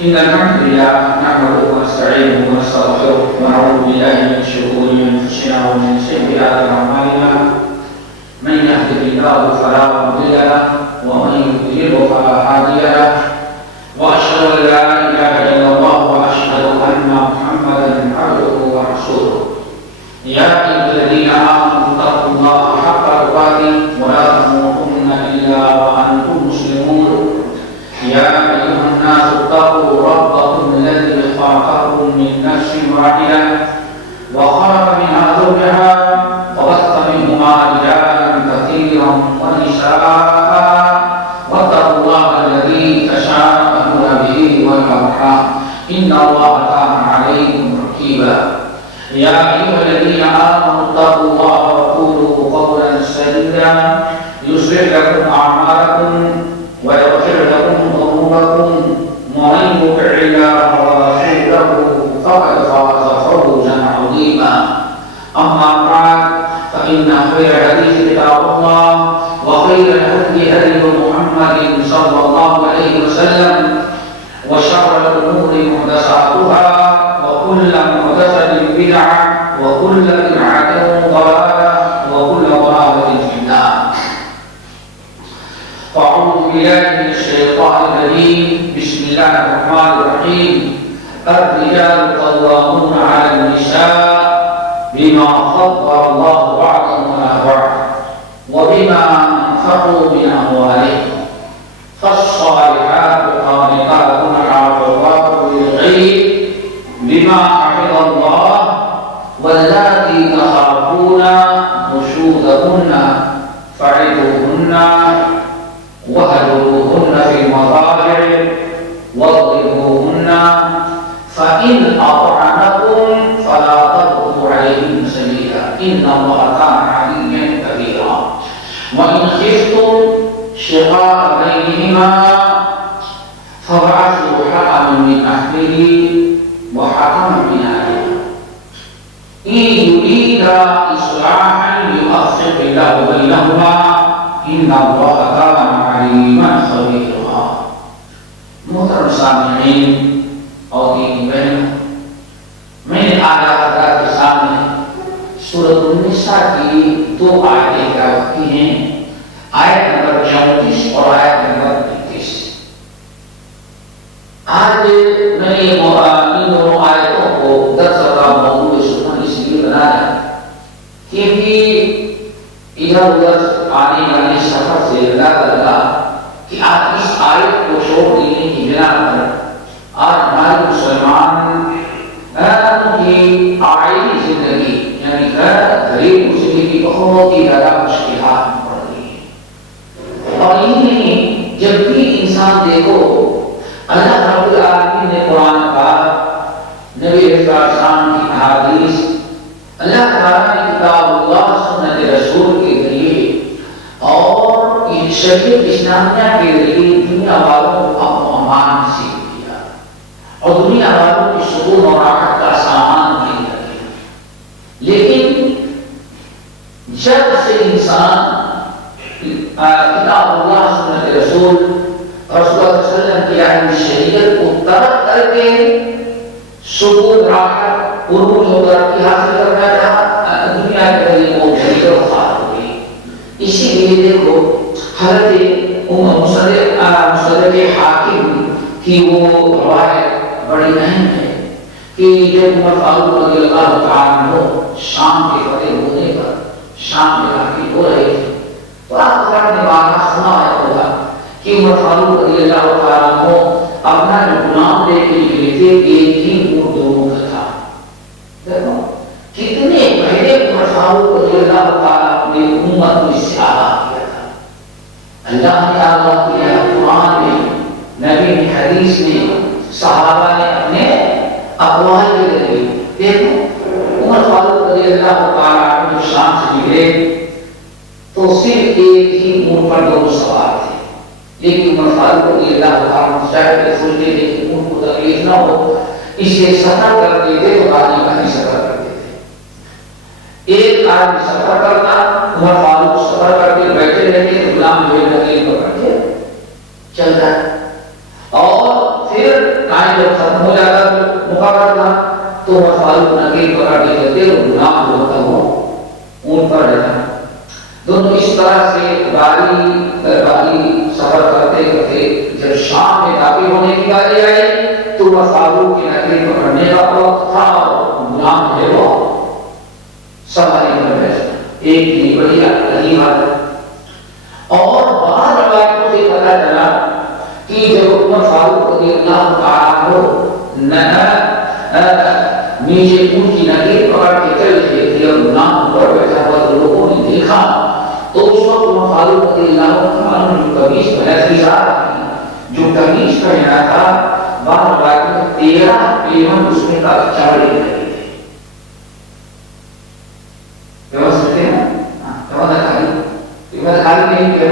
إن الحمد لله نحمده ونستعينه ونستغفره ونعوذ بالله من شرور أنفسنا ومن سيئات أعمالنا من يهده الله فلا مضل له ومن يضلل فلا هادي له وأشهد أن لا إله إلا الله وأشهد أن محمدا عبده ورسوله يا أيها الذين آمنوا اتقوا الله حق تقاته ولا تموتن إلا وأنتم مسلمون يا أيها الناس اتقوا ربكم الذي خلقكم من نفس واحدة وخلق منها زوجها وبث منهما رجالا كثيرا ونساء واتقوا الله الذي تساءلون به والأرحام إن الله كان عليكم رقيبا يا أيها الذين آمنوا اتقوا الله وقولوا قولا سديدا يصلح لكم أعمالكم ويغفر لكم ذنوبكم ومن يطع الله ورسوله فقد فاز فوزا عظيما أما بعد فإن خير الحديث كتاب الله وخير الهدي هدي محمد صلى الله عليه وسلم وشر الأمور محدثاتها وكل محدثة بدعة وكل بدعة ضلالة وكل ضلالة في النار. أعوذ بالله من الشيطان الرجيم بسم الله الرحمن الرحيم الرجال قوامون على النساء بما فضل الله بعضهم على بعض وبما أنفقوا من أموالهم فالصالحات قانتات حافظات للغيب بما حفظ الله واللاتي تخافون نشوزهن فعظوهن وهجروهن في المضاجع واضربوهن فإن أطعنكم فلا تبغوا عليهن سبيلا إن الله كان عليا كبيرا وإن خفتم شقاق بينهما فابعثوا حكما من أهله وحكما من أهلها إن يريدا إصلاحا يوفق الله بينهما إن الله كان عليما خبيرا. محترم سامعین اور دینی بہنوں، میں نے آج حضرات کے سامنے سورۃ النساء کی دو آیتیں تلاوت کی ہیں، آیت نمبر 34 اور آیت نمبر 31. آج میں نے ان دونوں آیتوں کو درس کا موضوع سننا اس لیے بنایا کیونکہ ادھر ادھر آنے والے سفر سے لگا کہ آج اس آیت کو چھوڑ دینے کی بنا پر آج ہمارے مسلمان کی آئلی زندگی یعنی گھریلو زندگی بہت ہی زیادہ مشکلات میں پڑ رہی ہے. اور یہ نہیں، جب بھی انسان دیکھو اللہ رب العالمین نے قرآن پاک، نبی علیہ السلام کی احادیث، اللہ تعالیٰ نے کتاب اللہ سنت رسول کے ذریعے اور شریعت اسلامیہ کے ذریعے دنیا والوں کو امن و امان نصیب کیا اور دنیا والوں کی سکون اور راحت کا سامان مہیا کیا. لیکن جب سے انسان کتاب اللہ سنت رسول رسول اللہ صلی اللہ علیہ وسلم کی اہم شریعت کو ترک کر کے سکون راحت عروج و ترقی حاصل کرنا چاہا، دنیا کے لیے وہ شریعت خوار ہو گئی. اسی لیے دیکھو حضرت مصدق حاکم کی وہ روایت بڑی اہم ہے کہ جب عمر فاروق رضی اللہ تعالیٰ عنہ شام کے فتح ہونے پر شام میں حاکم ہو رہے تھے تو آپ نے واقعہ سنا ہوگا کہ عمر فاروق رضی اللہ تعالیٰ عنہ اپنا جو غلام لے کے نکلے تھے ایک ہی اونٹ دونوں کا تھا. دیکھو کتنے پہلے عمر فاروق رضی اللہ تعالیٰ نے امت کو اس سے آگاہ کیا تھا. اللہ نے آگاہ کیا قرآن میں، نبی نے حدیث میں، صحابہ نے اپنے اقوال کے ذریعے. دیکھو عمر فاروق رضی اللہ تعالیٰ عنہ جو شام سے نکلے تو صرف ایک ہی اونٹ پر دونوں سوار تھے، لیکن عمر فاروق رضی اللہ تعالیٰ عنہ چاہتے سوچتے تھے کہ اونٹ کو تکلیف نہ ہو، اس لیے سفر کرتے تھے تو آدمی کا ہی سفر کرتے تھے. ایک آدمی سفر کرتا، عمر فاروق سفر کرتے بیٹھے رہتے تو غلام جو ہے تکلیف پکڑ کے چل رہا ہے. اور پھر ٹائم پکڑنا تو عمر فاروق نقیب پکڑ کے کہتے وہ غلام ہوتا ہو اون پر رہنا. دونوں اس طرح سے باری سفر کرتے کرتے جب شام میں داخل ہونے کی باری آئی تو عمر فاروق کی نقیب پکڑنے کا وقت تھا. غلام ہے وہ سواری پر بیٹھا ایک کی بڑی عجیب حالت. اور بعض روایتوں سے پتہ چلا کہ جب عمر فاروق رضی اللہ تعالیٰ عنہ نیچے اونچی نقیب پکڑ کے چل رہے تھے اور غلام پر بیٹھا ہوا تو لوگوں نے دیکھا تو اس وقت عمر فاروق رضی اللہ تعالیٰ عنہ جو قمیص پہنا تھی جو قمیص پہنا تھا بعض روایتوں میں 13 پیون اس میں کا چاڑے لگے تھے. سمجھتے ہیں خالی نہیں کیا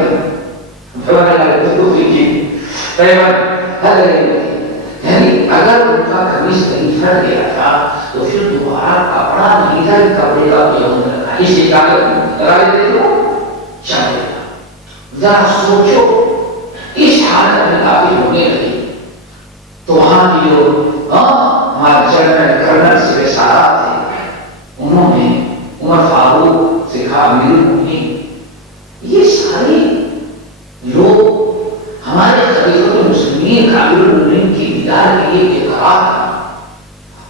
یعنی اگر ان کا قمیص کہیں پھٹ گیا تھا تو پھر دوبارہ کپڑا نہیں تھا کہ کپڑے کا پیون رکھا اس سے کیا کرا لیتے تھے چاہے. ذرا سوچو اس حالت میں کافی ہونے لگی تو وہاں کی جو ہمارے جنرل کرنل سے سارا تھے انہوں نے عمر فاروق سے کہا امیر المومنین یہ سارے لوگ ہمارے خلیفۃ المسلمین امیر المومنین کی دیدار کے لیے بےقرار تھا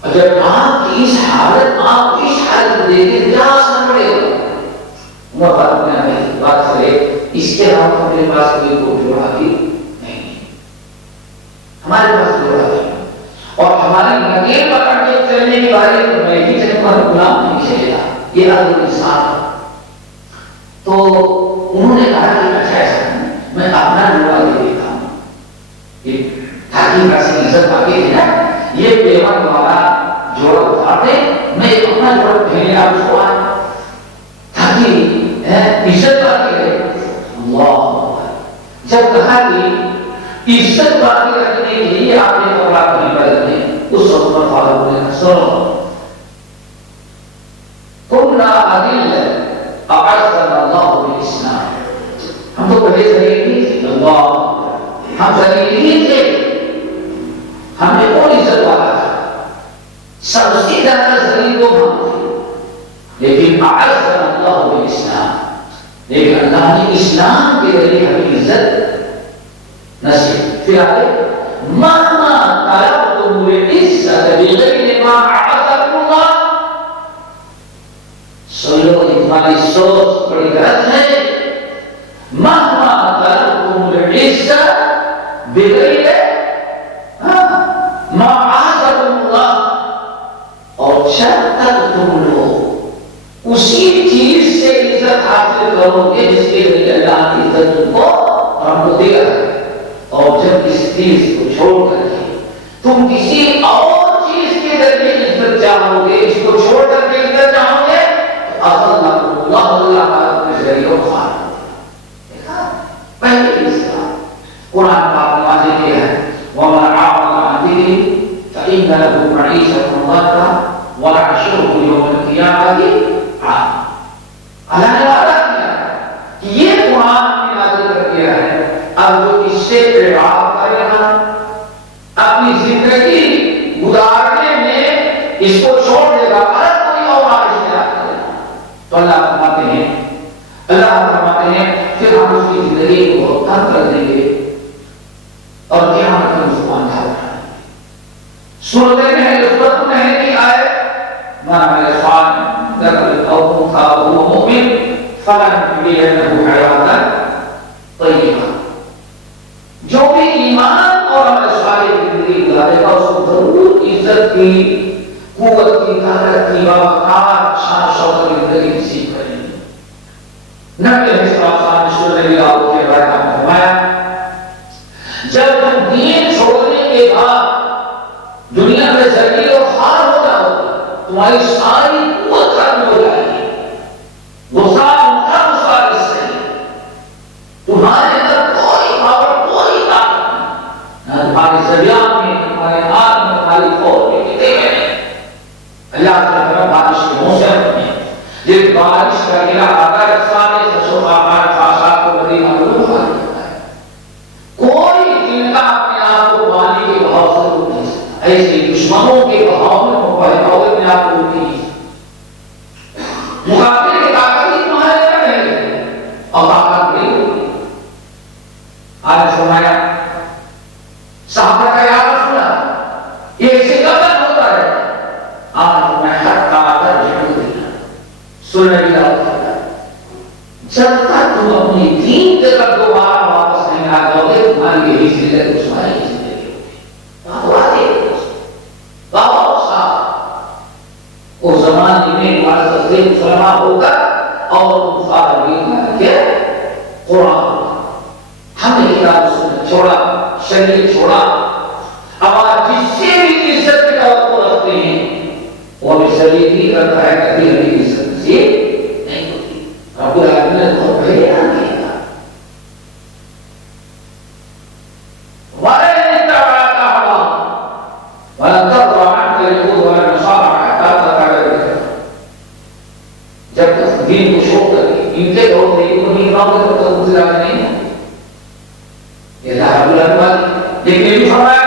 اور جب آپ کی اس حالت دیکھے کیا اثر پڑے گا. عمر فاروق نے ہمیں بات کرے اس کے علاوہ ہمارے پاس کوئی جوڑا بھی نہیں ہے. ہمارے پاس جوڑا بھی نہیں اور ہماری نقیب پکڑ کے چلنے کی باری تو میں ہی چلوں گا غلام نہیں چلے گا. یہ عدل انصاف. تو انہوں نے کہا کہ اچھا ایسا میں اپنا جوڑا دے دیتا ہوں تاکہ ویسے عزت باقی ہے نا یہ پیمنٹ والا جوڑا اتار دے میں اپنا جوڑا پہنے آپ اس کو آئے تاکہ عزت باقی رہے. اللہ جب کہا کہ عزت باقی رکھنے کے لیے آپ نے کپڑا نہیں بدلنے اس وقت پر فاروق نے سنو كنا أذلة أعزنا الله بالإسلام. ہم تو بڑے ذلیل تھے اللہ ہم ذلیل تھے ہم نے کوئی عزت والا تھا سب سے زیادہ ذلیل تو ہم تھے لیکن أعزنا الله بالإسلام لیکن اللہ نے اسلام کے ذریعے ہمیں عزت نصیب. پھر آگے مهما طلبتم العزة بغير ما أعزكم الله. سنو تمہاری سوچ بڑی غلط ہے. مهما طلبتم العزة بغير ما أعزكم الله اور جب تک تم لوگ اسی چیز سے عزت حاصل کرو گے جس کے ذریعے اللہ کی عزت تم کو ہم کو دے گا. اور جب اس چیز کو چھوڑ کر کے تم کسی اور چیز کے ذریعے عزت چاہو گے اس کو چھوڑ کر کے عزت چاہو گے اللہ کے ذریعے خان دیکھا پہلے اسلام قرآن پاک واضح کیا ہے وَمَنْ عَرَضَ عَنْ ذِكْرِي فَإِنَّ لَهُ مَعِيشَةً ضَنكًا وَنَحْشُرُهُ يَوْمَ الْقِيَامَةِ أَعْمَى. اللہ نے وعدہ کیا کہ یہ قرآن نے نازل کر دیا ہے اب جو اس سے اعراض کرے گا اپنی زندگی گزارنے میں اس کو چھوڑ دے گا اور کوئی اور اختیار کرے گا تو اللہ فرماتے ہیں پھر ہم اس کی زندگی کو بہت تنگ کر دیں گے اور قیامت میں اس کو اندھا بنا دیں گے. سورۃ النحل میں ہے کہ آیت من عمل صالحا او انثى وهو مؤمن فلنحيينه حياة طیبہ. جو بھی ایمان اور عمل صالح کی زندگی گزارے گا اس کو ضرور عزت کی قوت کی طاقت کی باوقار شان شوکت کی زندگی نصیب کرے گی. نبی علیہ السلام صلی اللہ علیہ وسلم نے فرمایا جب تم دین چھوڑنے کے بعد دنیا میں ذلیل و خوار ہو جاؤ تمہاری ساری قوت ختم ہو جائے گی. غصہ اس سے تمہارے اندر کوئی پاور کوئی طاقت نہ تمہاری زبان میں تمہارے ہاتھ میں تمہاری فوج میں کتنے ہیں. اللہ تعالیٰ بارش کے موسم میں جب بارش کا گرا آتا ہے سارے سشو آباد خاصات کو مدینہ میں خالی کرتا ہے. کوئی جن کا اپنے آپ کو پانی کے بہاؤ سے روک نہیں سکتا. ایسے دشمنوں کے بہاؤ کی ذلت عثمانی کی زندگی ہوگی بہت صاف اس زمانے میں معزز مسلمان ہو کر اور مفاہمین کے قرآن ہم نے کتاب سنت چھوڑا شریعت چھوڑا اب آپ جس سے بھی عزت کی توقع رکھتے ہیں وہ بھی شریعت ہی کرتا ہے کبھی کبھی عزت سے نہیں ہوتی رب العالمین نے بہت بڑے بیان کیا دین کو شوق کر کے ان کے دور سے ان کی امام کے طور پر گزرا نہیں ہے یہ رب العالمین لیکن بھی فرمایا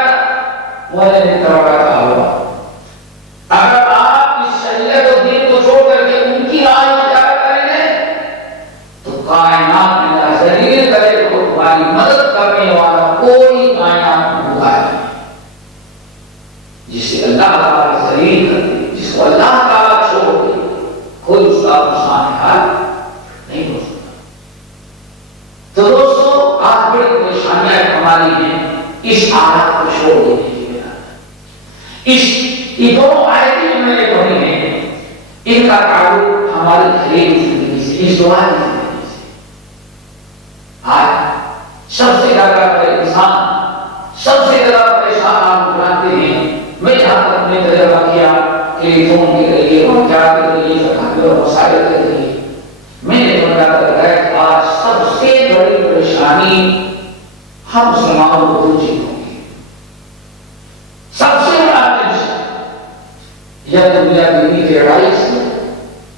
وَلَنِ اتَّبَعَكَ أَهْوَاءَهُمْ اگر آپ اس شریعت و دین کو چھوڑ کر کے ان کی رائے اختیار کریں گے تو کائنات میں نہ ذلیل کرے تو تمہاری مدد کرنے والا کوئی کائنات میں ہوگا نہیں جسے اللہ تعالیٰ ذلیل کر دے جس کو اللہ تعالیٰ چھوڑ دے کوئی اس کا نقصان حال نہیں ہو سکتا تو دوستو آج بڑی پریشانیاں ہماری ہیں اس آیت کو چھوڑ دینے کی بنا اس دونوں آیتیں جو میں نے پڑھی ہیں ان کا تعلق ہماری گھریلو زندگی سے اس دعا کی زندگی سے آج سب سے زیادہ انسان سب سے زیادہ پریشان آپ جانتے ہیں میں یہاں تک نے تجربہ کیا ٹیلی فون کے ذریعے اور کیا کے ذریعے سکھانے اور وسائل کے ذریعے میں نے سمجھا کر ہے کہ آج سب سے بڑی پریشانی ہم مسلمانوں کو دو چیزوں کی سب سے بڑا ٹینشن یا دنیا دینی کی لڑائی سے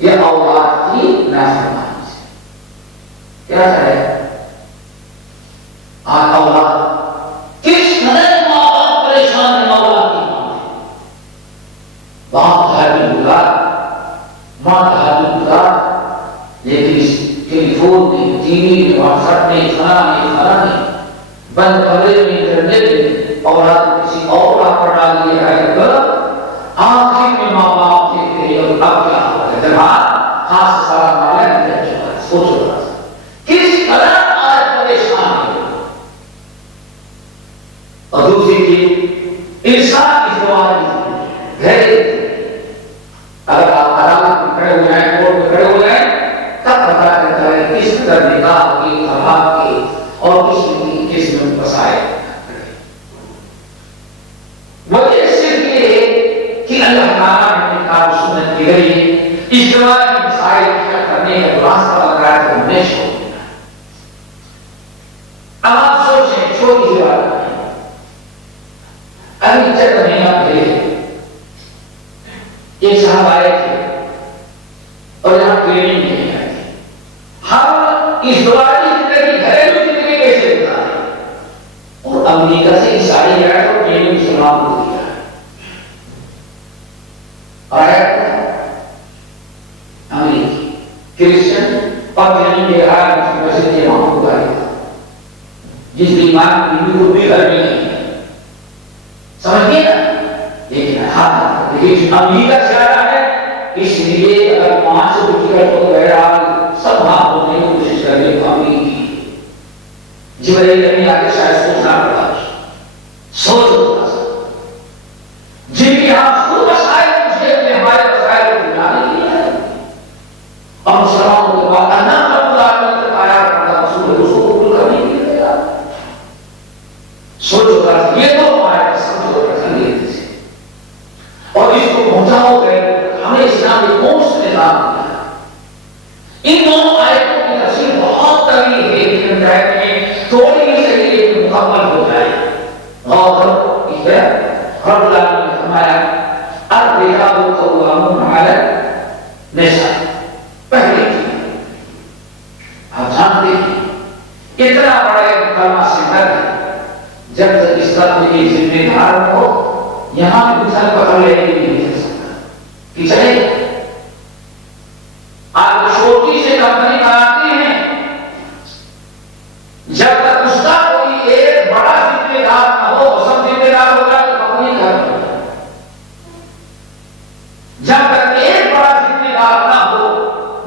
یا اولاد کی نافرمانی سے کیا ہے آج اولاد کس قدر ماں باپ پریشان ہے اولاد کی باپ تحادی گزار ماں تحادی گزار لیکن اس ٹیلی فون میں ٹی وی میں واٹس ایپ میں کھانا نہیں بند کمرے میں انٹرنیٹ میں اولاد کسی اور راہ پر ڈال دیا ہے کر آخر میں ماں باپ دیکھتے ہیں اور اب کیا ہوا ہے جب ہاتھ سارا مالا نکل چکا ہے سوچو رہا کس قدر آج پریشان ہے اور دوسری چیز انسان کی دعا گھر اگر آپ عدالت میں کھڑے ہو جائیں کورٹ میں کھڑے ہو جائیں تب پتا چلتا ہے کس قدر نکاح کی طلاق کی اور کس میں مسائل وجہ صرف یہ ہے کہ اللہ تعالیٰ نے کتاب سنت کے ذریعے اس طرح کے مسائل حل کرنے کا راستہ لگایا تو ہم نے چھوڑ دیا اب آپ سوچیں چھوٹی سی بات ابھی چند مہینہ پہلے ایک صاحب آئے تھے اور یہاں ٹریننگ کے لیے آئے تھے ہم اس دوبارہ زندگی گھریلو زندگی کیسے گزارے اور امریکہ سے عیسائی گیا تو ٹریننگ مسلمان کو دیا آیا امریکی کرسچن اور ٹریننگ کے آیا مسجد کے امام کو آیا جس ایمان ہندو کو بھی گھر میں نہیں ہے سمجھ گئے نا لیکن لیکن امریکہ سے آ رہا ہے اس لیے اگر 500 ٹکٹ ہو بہرحال سب وہاں ہونے کی کوشش کرنے کو امریکی جی بھائی کہیں آگے شاید سوچنا پڑا سوچ جن کی یہاں خود مسائل مجھے اپنے ہمارے مسائل کو بنانے کے لیے اور مسلمانوں کے بعد اللہ رب العالمین تک آیا کرنا رسول کو قبول کرنے کے لیے سوچو یہ تو ہمارے سمجھو اور اس کو پہنچاؤ گئے ہمیں اسلام میں کون سے نظام دیا ان دونوں آیتوں کی تفسیر بہت طویل ہے لیکن میں تھوڑی ہی صحیح لیکن مکمل ہو جائے غور اس ہے رب العالمین نے فرمایا الرجال قوامون علی النساء پہلی چیز آپ جانتے ہیں اتنا بڑا ایک کلمہ سندر ہے جب تک اس کا کوئی ذمہ دار ہو یہاں انسان پکڑ لینے کے لیے نہیں چل سکتا کہ چلے آپ چھوٹی سے کمپنی بناتے ہیں جب تک اس کا کوئی ایک بڑا ذمہ دار نہ ہو سب ذمہ دار ہوگا تو کمپنی کر جب تک ایک بڑا ذمہ دار نہ ہو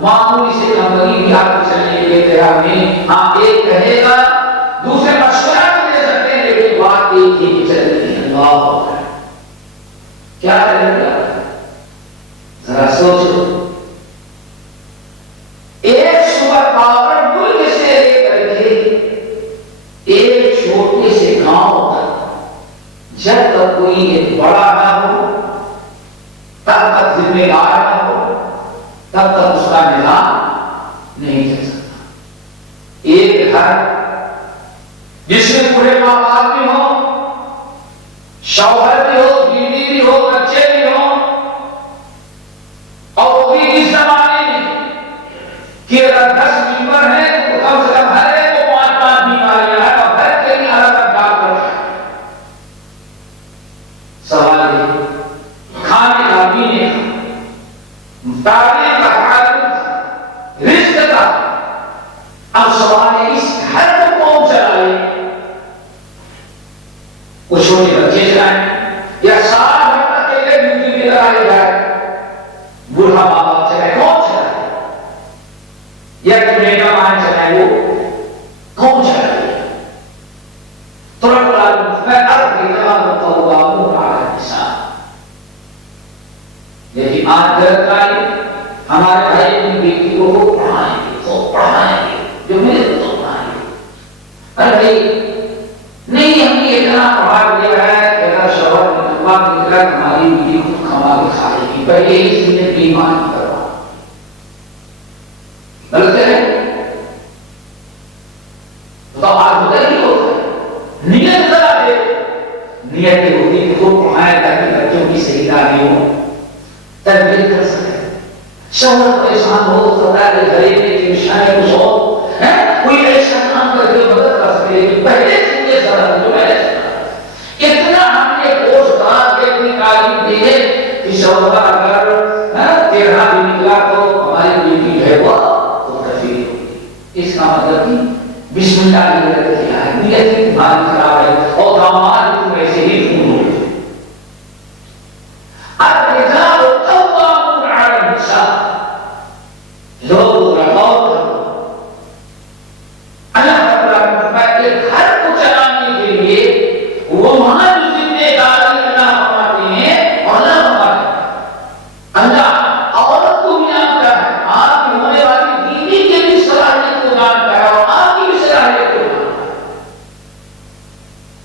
معمولی سے کمپنی بھی آپ چلنے کے تیار نہیں ہاں ایک کہے گا دوسرے مشورہ بھی دے سکتے ہیں جب تک کوئی ایک بڑا نہ ہو، تب تک ذمہ دار نہ ہو، تب تک اس کا نظام نہیں چل سکتا۔ ایک گھر جس میں پورے ماں باپ بھی ہو، شوہر بھی ہو، بیوی بھی ہو، بچے بھی ہو، اور وہ بھی اس زمانے میں کہ اگر 10 ممبر ہیں تو کم سے کم ہر ایک کو 5 بیماریاں ہیں اور ہر کے لیے الگ الگ ڈاکٹر ہے۔ سوال ہے کھانے کا، پینے کا، تعلیم کا، تعلق، رزق کا، اب سوال ہے اس گھر کو کون چلائے؟ وہ چھوٹے بچے چلائیں یا سال بھر اکیلے ڈیوٹی میں لگائے جائے؟ بوڑھا ماں باپ چلائے، کون چلائے؟ یا تمہیں کمائیں چلائے، وہ کون چلائے؟ تو رب العالمین میں عرض کی تمام توابون علی النساء، لیکن آج غلط آئی ہمارے بھائی اپنی بیٹی کو وہ پڑھائیں گے، تو پڑھائیں گے جو میرے کو تو پڑھائیں گے۔ ارے بھائی نہیں، ہم نے اتنا پڑھا دیا ہے کہ اگر شوہر نے طلبا نکلا ہماری بیوی خود کما کے کھائے گی، پہلے اس لیے بیمان کروا غلط ہے۔ تو آج ہوتا ہی ہوتا ہے، نیت ذرا دے، نیت یہ ہوتی ہے کہ وہ پڑھائیں تاکہ بچوں کی صحیح تعلیم ہو، تربیت کر سکے۔ شوہر پریشان ہو، خدا کے غریب کی نشانی کچھ ہو، کوئی ایسا کام کر کے مدد کر سکے، لیکن پہلے سے یہ ذرا جو میں نے اتنا ہم نے کوشش کرا کے اپنی تعلیم دی ہے کہ شوہر اگر 13 بھی نکلا تو ہماری بیٹی ہے وہ تو کفیل ہوگی۔ اس کا مطلب کہ بسم اللہ نے کیا ہے، نیت کی تمہاری خراب ہے اور داماد بھی تم ایسے ہی خون ہو گئے۔ الرجال قوامون علی النساء، لوگ غور کرو، اللہ تعالیٰ کے گھر کو چلانے کے لیے وہ وہاں جو ذمہ داری اللہ فرماتے ہیں اور اللہ فرماتے ہیں، اللہ عورت کو بھی جانتا ہے، آپ کی ہونے والی بیوی کے بھی صلاحیت کو جانتا ہے اور آپ کی بھی صلاحیت کو جانتا ہے،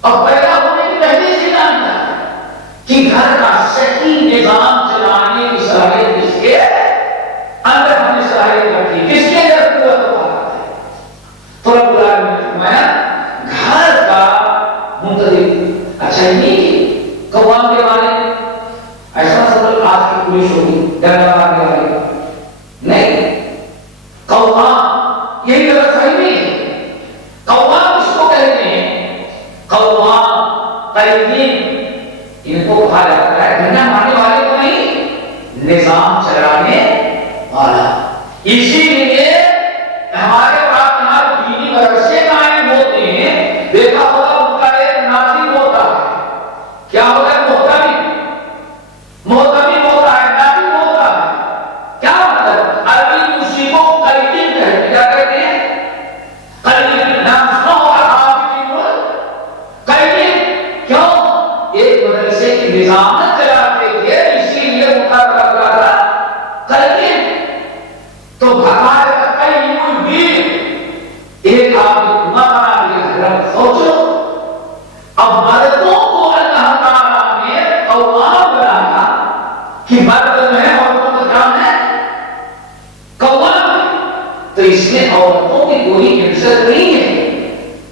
اور پیدا ہونے کے پہلے سے جانتا ہے کہ گھر کا صحیح نظام چلانے کی صلاحیت کس کے اندر ہم نے صلاحیت رکھی، کس کے اندر قوت ہے۔ تو رب العالمین نے فرمایا گھر کا منتظر، اچھا نہیں کہ قوام کے معنی ایسا سب آج کی پولیس ہوگی ڈنڈا مارنے والی، نہیں، قوام یہی غلط صحیح نہیں ہے۔ قوام اس کو کہتے ہیں، قوام قیدین ان کو کہا جاتا ہے، ڈنڈا مارنے والے کو نہیں، نظام چلانے والا۔ اسی لیے ہمارے پاس یہاں دینی مدرسے قائم ہوتے ہیں، دیکھا ہوگا ان کا ایک ناظم ہوتا ہے، کیا ہوتا ہے؟ محتمم ہوتا ہے، ناظم ہوتا ہے۔ کیا مطلب؟ عربی اسی کو قیدین کہتے ہیں، کیا کہتے ہیں؟ قیدین، نام سنا ہوگا حافظین قیدین، کیوں؟ ایک مدرسے کی نظامت چلاتے تھے، اسی لیے ان کا تقاضا تھا قیدین۔ تو بھگوان کا قیم الدین، ایک آدمی کنواں بنا دیا، حضرت سوچو، اب مردوں کو اللہ تعالیٰ نے قوام بنایا کہ مرد جو ہے عورتوں کا کام ہے قوام، تو اس میں عورتوں کی کوئی عزت نہیں ہے،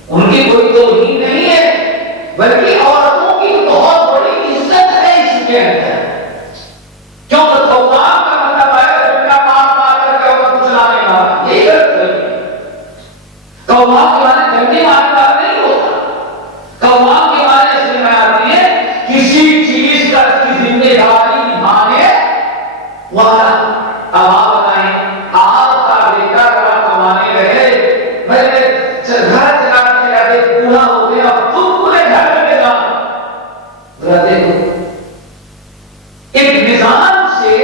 ان کی کوئی توہین نہیں ہے، بلکہ عورتوں کی بہت بڑی عزت ہے اس کے اندر، کیونکہ قوام کا مطلب ہے قوام کے معنی جنگی معنی کا نہیں ہوتا، قوام کے معنی سے میں آتی ہے کسی چیز کا کی ذمہ داری نبھانے والا۔ اب آپ بتائیں، آپ کا بیٹا اگر کمانے گئے، میرے گھر چلاتے چلاتے بوڑھا ہو گیا، تم پورے گھر میں نظام ذرا دیکھو، ایک نظام سے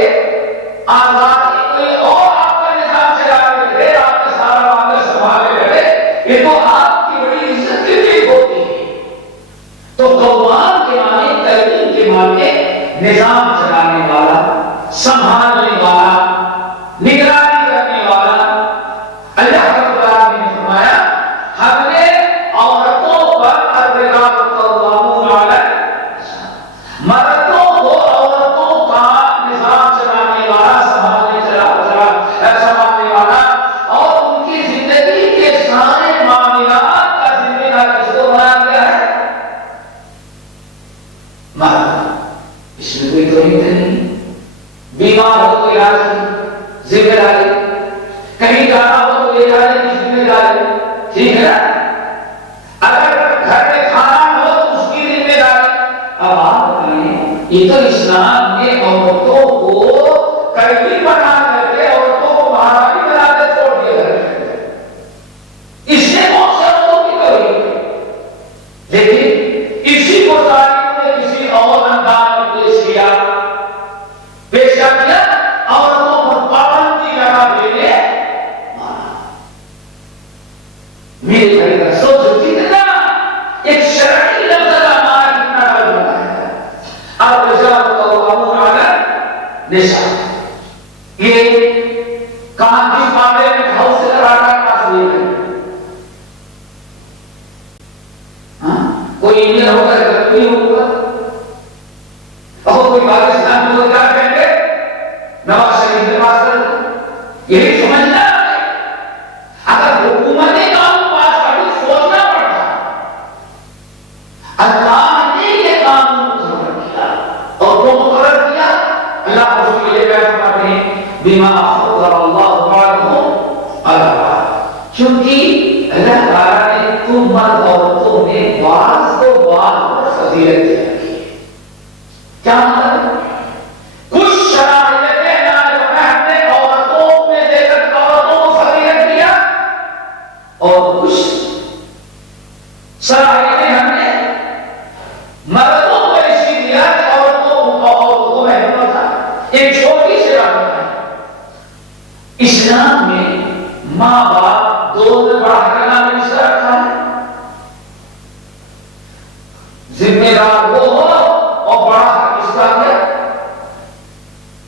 آزادی کوئی اور آپ کا نظام چلا رہے، آپ کا سارا معاملہ سنبھالے رہے، یہ تو آپ کی بڑی عزت کی چیز ہوتی ہے۔ تو قوام کے معنی، قیدین کے معنی نظام چلانے والا، سنبھالنے والا، نگرانی کرنے والا۔ اللہ رب العالمین نے فرمایا ہم نے عورتوں پر الرجال قوامون علی تو نہیں، بیمار ہو تو علاج کی ذمہ داری، کہیں جانا ہو تو لے جانے کی ذمہ داری، ٹھیک ہے، اگر گھر میں کھانا ہو تو اس کی ذمہ داری۔ اب آپ بتائیں، یہ تو اسلام نے عورتوں کو قیدی بنا کر کے عورتوں کو مہارانی بنا کے چھوڑ دیا ہے، اس نے بہت سے عورتوں کی توہین، لیکن اسی کو ظالم نے کسی اور انداز میں پیش کیا، عورتوں کو پابندی لگا دینے مانا۔ میرے بھائی کا سوچ کتنا ایک شرعی لفظ کا معنی کتنا غلط ہوتا ہے۔ اب رجال قوامون علی النساء، یہ کہاں کس معاملے میں ہاؤس سے کرانا تصویر ہے؟ کوئی انجینئر ہوگا یا کوئی ہوگا اور کوئی پاکستان میں کیا کہیں گے؟ نواز شریف کے پاس کر یہی سمجھنا ہے۔ اگر حکومت قانون پاس کرتی سوچنا پڑتا، اللہ نے یہ قانون مقرر کیا اور وہ مقرر کیا، اللہ اس کے لیے فرماتے ہیں بما فضل اللہ بعضهم علی بعض، کیونکہ اللہ تعالیٰ نے تم مرد عورتوں میں بعض کو بعض پر فضیلت دی رکھی ہے۔ کیا مطلب؟ کچھ شرائطیں ہم نے عورتوں میں دے کر عورتوں کو فضیلت دیا، اور کچھ شرائطیں ہم نے مردوں کو ایسی دیا کہ عورتوں کو محروم تھا۔ ایک چھوٹی سی بات ہے، اسلام میں ماں باپ دونوں بڑا کر نام اس طرح رکھا ہے، ذمہ دار وہ ہو اور بڑا حق اس کا ہے۔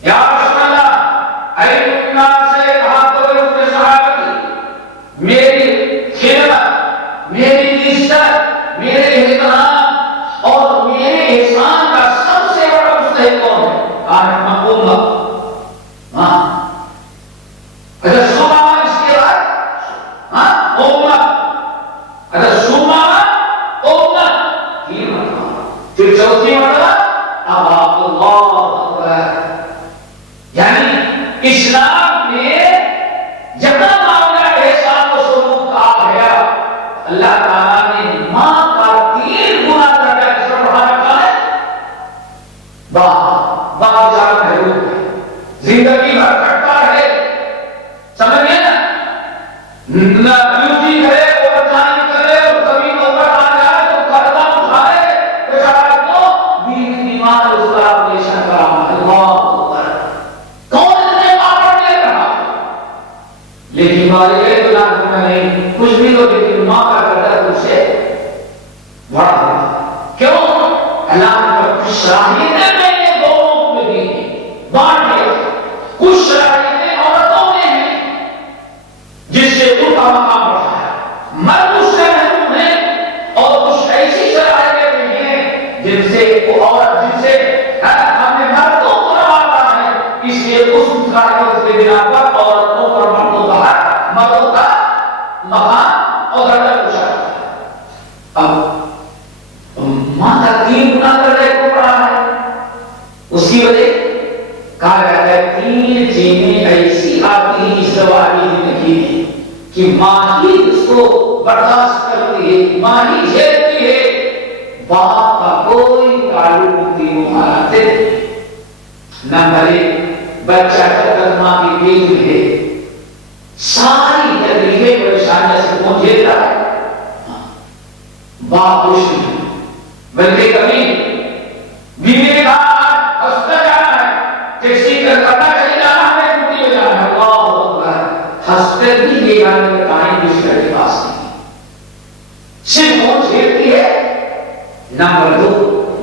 یا رسول اللہ اے الناس سے کہا تو نے صحابہ میری خدمت، میری عزت، میرے احترام اور میرے احسان کا سب سے بڑا مستحق کون ہے؟ امت۔ ہاں اگر صبح اس کے بعد امت، اگر صبح امت کی مرتبہ، پھر چوتھی مرتبہ اب آپ اللہ اکبر، یعنی اسلام میں جتنا معاملہ احسان و سلوک کا آ گیا، اللہ تعالیٰ نے ماں کا 3 گنا درجہ کس پر بڑھا رکھا ہے؟ باپ بیچارہ محروم ہے، زندگی بھر کٹتا رہے، سمجھ گئے نا، ڈیوٹی کرے، اوور ٹائم کرے، اور کبھی اوور آ جائے تو قرضہ اٹھائے، بیچارہ کو بیمار اس کا آپریشن کرانا۔ اللہ اکبر، کون اتنے پاپڑ لے رہا؟ لیکن والدین تو نہ نہیں کچھ بھی تو، لیکن ماں کا قدر اس سے بڑا ہے۔ کیوں؟ اللہ نے کچھ شراہیتیں میں نے دونوں میں دی، بانٹ دیا، کچھ شراہیتیں عورتوں میں ہیں جس سے ان کا مقام بڑھا ہے، مرد اس سے محروم ہیں، اور کچھ ایسی شرائطیں بھی ہیں جن سے وہ عورت، جن سے ہم نے مردوں کو نوازا ہے، اس لیے اس شرائط کے بنا پر عورتوں پر مردوں کا حق، مردوں کا مقام اور درجہ پوچھا جاتا ہے۔ اب ماں کا 3 گنا درجہ کو پڑھا ہے، اس کی وجہ کہا جاتا ہے 3 چیزیں ایسی آتی ہیں اس زواجی زندگی میں کہ ماں ہی اس کو برداشت کرتی ہے، ماں ہی جھیلتی ہے، باپ کا کوئی تعلق نہیں مہارتے۔ نمبر 1، بچہ جب ماں کی پیٹ میں ہے ساری تکلیفیں پریشانیاں سے کون جھیلتا ہے؟ باپ خوش نہیں، بلکہ کبھی بیوی نے کہا ہسپتال جانا ہے، ٹیکسی کرنا چاہیے، جانا ہے، ڈیوٹی میں جانا ہے، اللہ اکبر، ہسپتال بھی لے جانے کا ٹائم بستر کے پاس نہیں، صرف کون جھیلتی ہے؟ نمبر 2،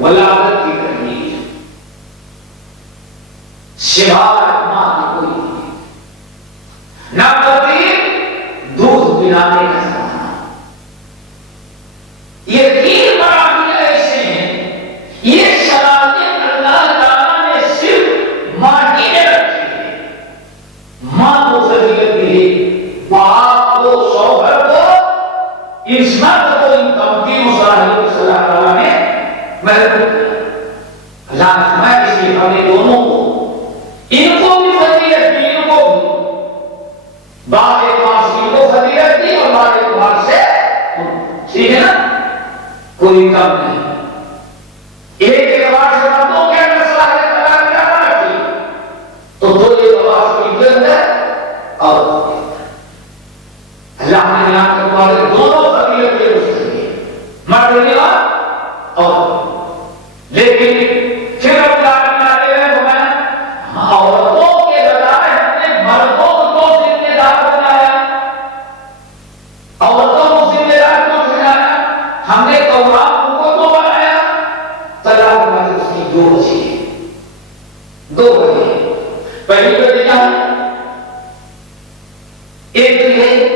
ولادت کی تکلیف، سوائے ماں کی کوئی نہیں۔ نمبر 3، دودھ پلانے کا زمانہ۔ یہ 3 مراحل ایسے ہیں، یہ صلاحیت اللہ تعالیٰ نے صرف ماں ہی نے رکھی ہے۔ ماں کو فضیلت دی ہے، باپ کو، شوہر کو، اس مرد کو ان تمکین و صلاحیت سے اللہ تعالیٰ نے محروم کیا۔ اللہ نے فرمایا اس لیے ہم نے کوئی کم نہیں. ایک اعتبار سے مردوں کے اندر صلاحیت پیدا کرنا چاہیے تو دو اعتبار سے ان کے اندر اور اللہ نے یہاں کے مالک دونوں فضیلت کے مستحق مرد اور لیکن پھر اب لازمی آتے ہیں تو میں عورتوں کے بجائے ہم نے مردوں کو ذمہ دار بنایا. عورتوں کو ذمہ دار کیوں بنایا؟ ہم نے قوام کو تو بنایا. طلاق میں اس کی دو وجہ پہلی وجہ کیا ہے؟ ایک تو یہ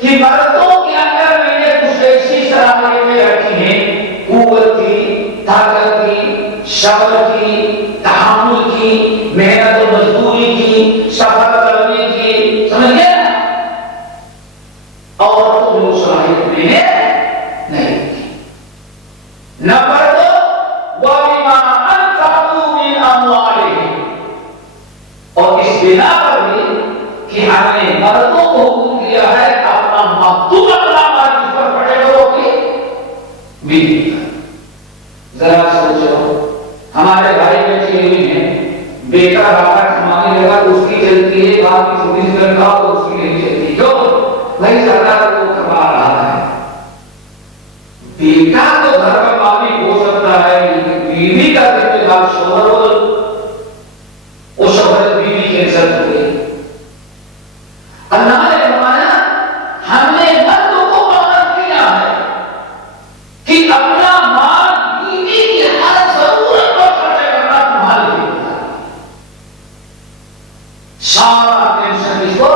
کہ مردوں کے اندر میں نے کچھ ایسی صلاحیتیں رکھی ہیں، قوت کی، طاقت کی، صبر کی، تحمل کی، محنت و مزدوری کی، سفر کرنے کی، سمجھ گئے؟ اور تو جو صلاحیت میں ہے نہیں تھی. نمبر دو وَبِمَا أَنفَقُوا مِنْ أَمْوَالِهِمْ، اور اس بنا پر بھی کہ ہم نے مردوں کو حکم دیا ہے اپنا مکتوب اقدامات جس پر پڑے لوگوں کی بیوی کا. ذرا سوچو ہمارے بھائی بیٹھے ہوئے ہیں، بیٹا باپا کمانے لگا تو اس کی چلتی ہے، باپ کی چھوٹی سی لڑکا تو اس کی نہیں چلتی. جو بھائی سرکار کو کما رہا ہے، بیٹا تو گھر کا مالک ہو سکتا ہے لیکن بیوی کا ذمہ دار شوہر ہو. وہ شوہر بیوی کی عزت ہو گئی. اللہ نے فرمایا ہم نے مردوں کو مقرر کیا ہے کہ اپنا مال بیوی کی ہر ضرورت پر خرچ کرنا تمہارے لیے ہوتا ہے. سارا ٹینشن اس کو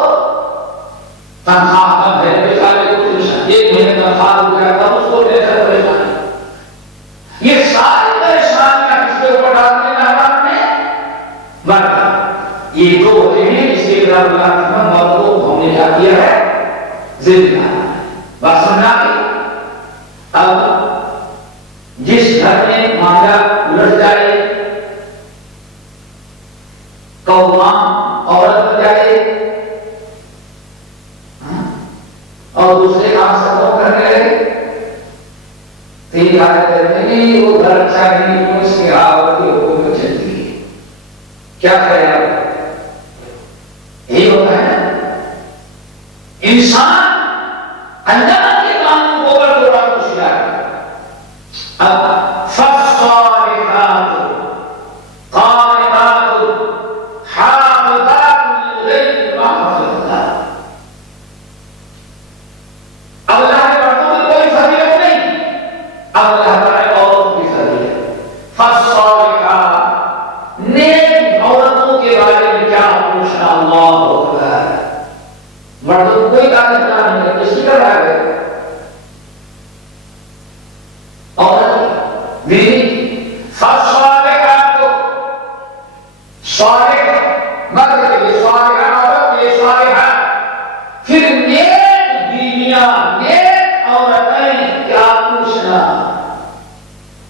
تنخواہ کم ہے، بیچارے کو ٹینشن، ایک مہینے تنخواہ ہو گیا تھا اس کو ٹینشن پریشانی. یہ ساری پریشانیاں کس کے اوپر ڈالتے ہیں محرم نے؟ مرد. یہ دو ہوتے ہیں اس کے اقرار مردوں کو ہم نے کیا کیا ہے ذمہ دار. بات سمجھا کہ اب جس گھر میں معاملہ الٹ جائے، قوام عورت بن جائے اور دوسرے کام سب کرنے لگے، تین آیت کہتے ہیں وہ گھر اچھا نہیں، وہ اس کی عورت کی حکومت چلتی ہے. کیا کرے آپ؟ یہی ہوتا ہے انسان اللہ کے قانون کو پر توڑا تو سلا ہے. اب فالصالحات قانتات حافظات للغیب بما حفظ اللہ. اللہ کے مردوں کی کوئی فضیلت نہیں، اللہ تعالی عورتوں کی فضیلت. فالصالحات نیک عورتوں کے بارے میں کیا پوچھنا؟ اللہ اکبر. مردوں کو کوئی کام نہیں ہے، کسی کا رہا ہے عورت بیوی. فالصالحات صالح مرد کے لیے صالحہ، عورت کے لیے صالحہ. پھر نیک بیویاں، نیک عورتیں کیا پوچھنا؟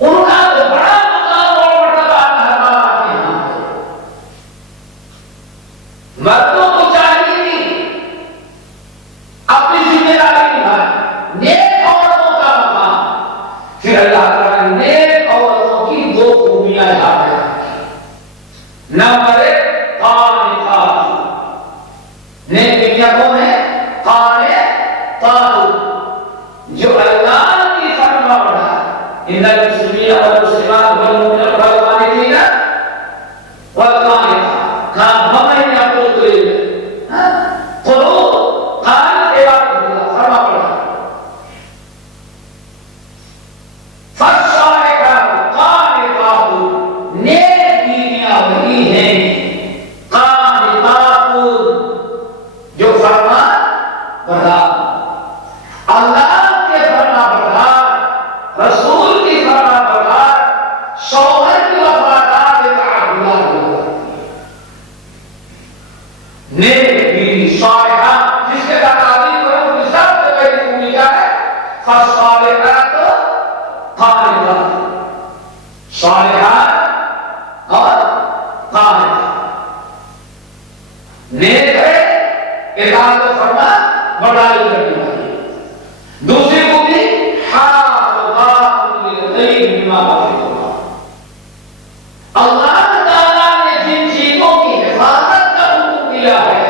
ان کا تو بڑا مقام اور مرتبہ اللہ کے یہاں ہے. مردوں کو چاہیے اپنی ذمہ داری نبھائیں. نیک عورتوں کا مقام پھر اللہ تعالیٰ نے نیک عورتوں کی دو خوبیاں یاد رکھی. نمبر ایک قانتات. نیک بیویاں کون ہیں؟ قانتات، جو اللہ کی فرما بردار. ان المسلمین والمسلمات والمؤمنین والقانتین والقانتات کام ہمیں یا تو قلوب قانت عبادت اللہ فرما بردار. فالصالحات قانتات، نیک بیویاں وہی ہیں قانتات جو فرما بردار، اللہ کے فرما بردار، رسول کی فرما بردار، شوہر کی وفادار تعبدات ہوتی. نیک بیوی صالحہ جس کے تعلیم کرو اس کی سب سے پہلی خوبی کیا ہے؟ فالصالحات قانتات. صالحات اور قانتات. نیک ہے، اطاعت و فرما برداری کرنے والی. دوسری خوبی حافظات مما حفظ اللہ. اللہ تعالیٰ نے جن چیزوں کی حفاظت کا حکم دیا ہے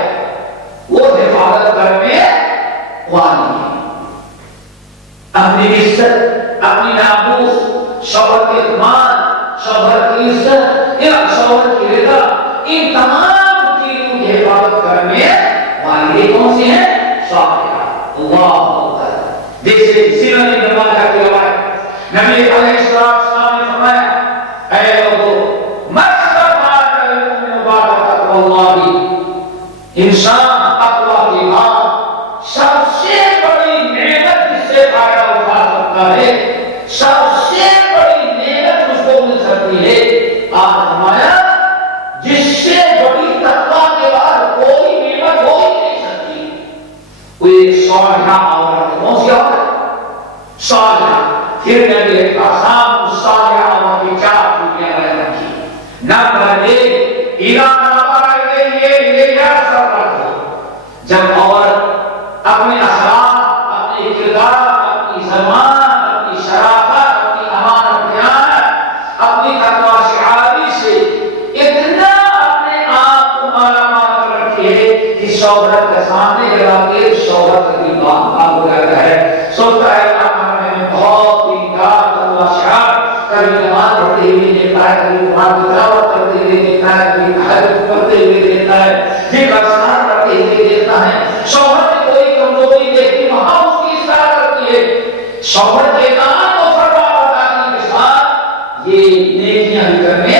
وہ حفاظت کرنے والی ہے. اپنی عزت، اپنی ناموس، شوہر کی اعتماد، شوہر کی عزت یا شوہر کی رضا، ان تمام چیزوں کی حفاظت کرنے والی یہ کون سی ہیں؟ صالحہ. اللہ اکبر. جیسے سیرت ابن ماجہ کی روایت نبی علیہ السلام نے فرمایا اے لوگوں مستفاد المؤمن بعد تقوی اللہ، انسان تقوی کی بات سب سے بڑی نعمت جس سے فائدہ اٹھا سکتا ہے، سب سے بڑی نعمت اس کو مل سکتی ہے. آپ فرمایا جس سے بڑی تقوی کے بعد کوئی نعمت ہو ہی نہیں سکتی، وہ ایک صالحہ عورت. کون سی عورت؟ صالحہ. پھر نبی اعظم صالحہ عورت کی چار خوبیاں بیان کی. نمبر ایک، جب عورت اپنے اخلاق، اپنے کردار، اپنی زبان، اپنی شرافت، اپنی امانت دیانت، اپنی تقوی شعاری سے اتنا اپنے آپ کو مالامال کر رکھی ہے کہ شوہر کے سامنے جگہ کے شوہر کی بات ہو جاتا ہے. سوچتا ہے میں بہت دیندار تقوی شعار، کبھی نماز پڑھتے ہوئے دیکھتا ہے، کبھی قرآن کی تلاوت کرتے ہوئے دیکھتا ہے، کبھی تہجد کرتے ہوئے دیکھتا ہے، ذکر اذکار کرتے ہوئے دیکھتا ہے. شوہر میں کوئی کمزوری دیکھتی وہاں اس کی اصلاح کرتی ہے. شوہر کے کام کو فرما برداری کے ساتھ یہ نیکیاں بھی کرنے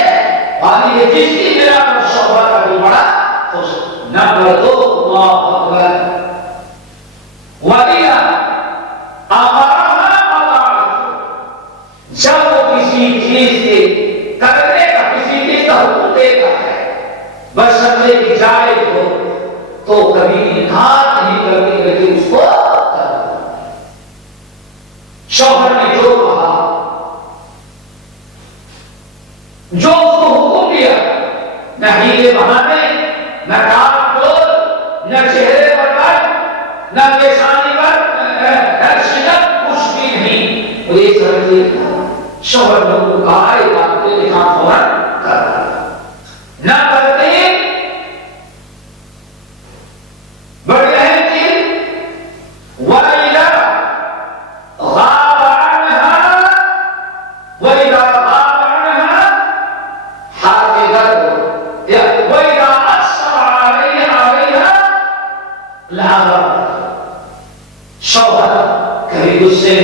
والی ہے جس کی بنا پر شوہر کا بھی بڑا خوش. نمبر دو، اللہ اکبر، وَإِذَا أَمَرَهَا أَطَاعَتْهُ، جب وہ کسی چیز کے کرنے کا، کسی چیز کا حکم دیتا ہے بشرطے کہ جائز ہو تو کبھی انکار نہیں کرتی بلکہ اس کو کرتی. شوہر نے جو کہا، جو اس کو حکم دیا، نہ ہیلے بہانے، نہ ڈاک ڈول، نہ چہرے پر بل، نہ پیشانی پر شدت، کچھ بھی نہیں. وہ ایک سمجھے شوہر نے کو کہا ایک بات کے لکھا فوراً کر رہا نہ کرتے بڑی اہم چیز. وَإِذَا غَابَ عَنْهَا وَإِذَا غَابَ عَنْهَا حَافِظَتْهُ یا وَإِذا أَثَّرَ عَلَيْهَا لَعَبَتْهُ. شوہر کبھی غصے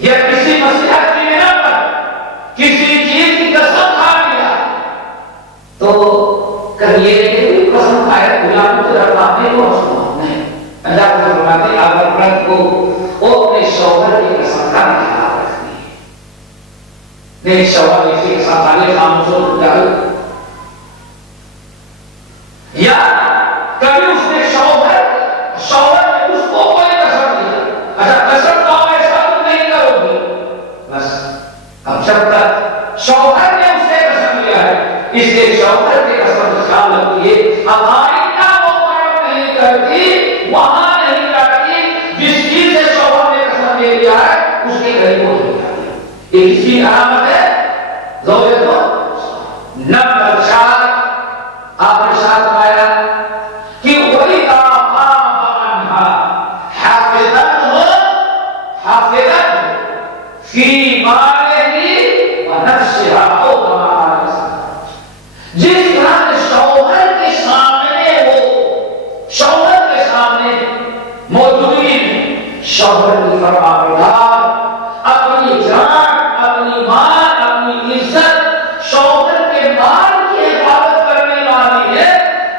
یا کسی مسئلہ کی بنا پر کسی چیز کی قسم کھا لیا تو کبھی یہ نہیں کہ قسم کھائے غلام کو رکھا نہیں وہ نہیں. اللہ کو فرماتے ہیں اگر مرد کو وہ اپنے شوہر کی قسم کا خیال رکھتی ہے. نہیں شوہر اسی کے ساتھ آگے خاموش ہو جائے یا کبھی اس نے شوہر نے اس کو کوئی قسم دیا، اچھا قسم تو ایسا تم نہیں کرو گی، بس اب جب تک شوہر نے اس سے قسم لیا ہے اس لیے شوہر کی قسم کا خیال رکھتی ہے. اب آئندہ وہ کام نہیں کرتی، وہاں نہیں کرتی جس چیز سے شوہر نے قسم لے لیا ہے اس کے گھر کو نہیں کرتی. یہ کسی علامت ہے زوجہ کو. نمبر 4 آپ نے ساتھ پایا کہ وَإِذَا غَابَ عَنْهَا حَافِظَتْهُ فِي مَالِهِ وَنَفْسِهَا أَوْ كَمَا قَالَ صلی اللہ علیہ وسلم. جس طرح شوہر کے سامنے وہ شوہر کے سامنے موجودگی میں شوہر کی فرمانبردار، اپنی جان، اپنی مال، اپنی عزت، شوہر کے مال کی حفاظت کرنے والی ہے.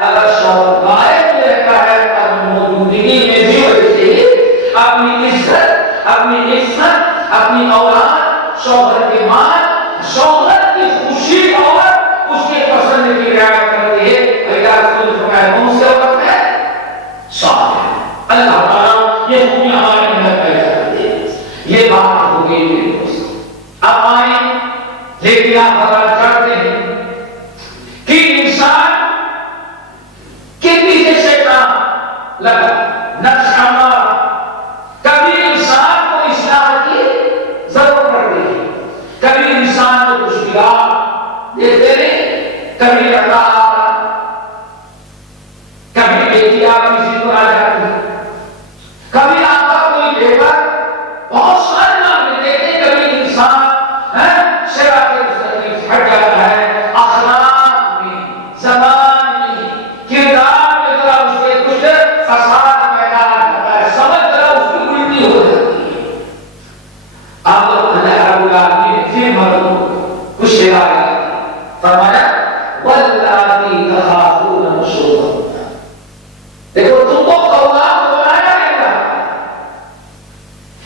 اگر شوہر غائب رہتا ہے اپنی موجودگی میں بھی ویسے ہی اپنی عزت، اپنی عزت، اپنی اولاد، شوہر کے مال، شوہر کی خوشی اور اس کے پسند کی رعایت کرتی ہے. کون سے عورت ہے؟ صالحہ. اللہ تعالیٰ یہ خوبی ہمارے اندر پیدا کرتے ہیں. یہ بات ہو گئی میرے دوست. اب آئیں لیکن آپ حضرات کرتے ہیں کہ انسان کے پیچھے شیطان لگا نقش ہمارا. کبھی انسان کو اصلاح کی ضرورت پڑتی ہے، سیاح دیکھتے نہیں، کبھی لڑکا آتا، کبھی بیٹی آپ کسی کو آ جاتی، کبھی آپ کا کوئی لیبر، بہت سارے معاملے دیکھتے، کبھی انسان شرع کے مستقیم ہٹ جاتا ہے، اخلاق میں، زبان میں، کردار میں ذرا اس کے کچھ فساد پیدا ہوتا ہے، سمجھ ذرا اس کی الٹی ہو جاتی ہے۔ اب اللہ رب العالمین نے پھر مردوں کو کچھ ہدایت فرمایا واللاتی تخافون نشوزهن، دیکھو تم کو قوام بنایا گیا،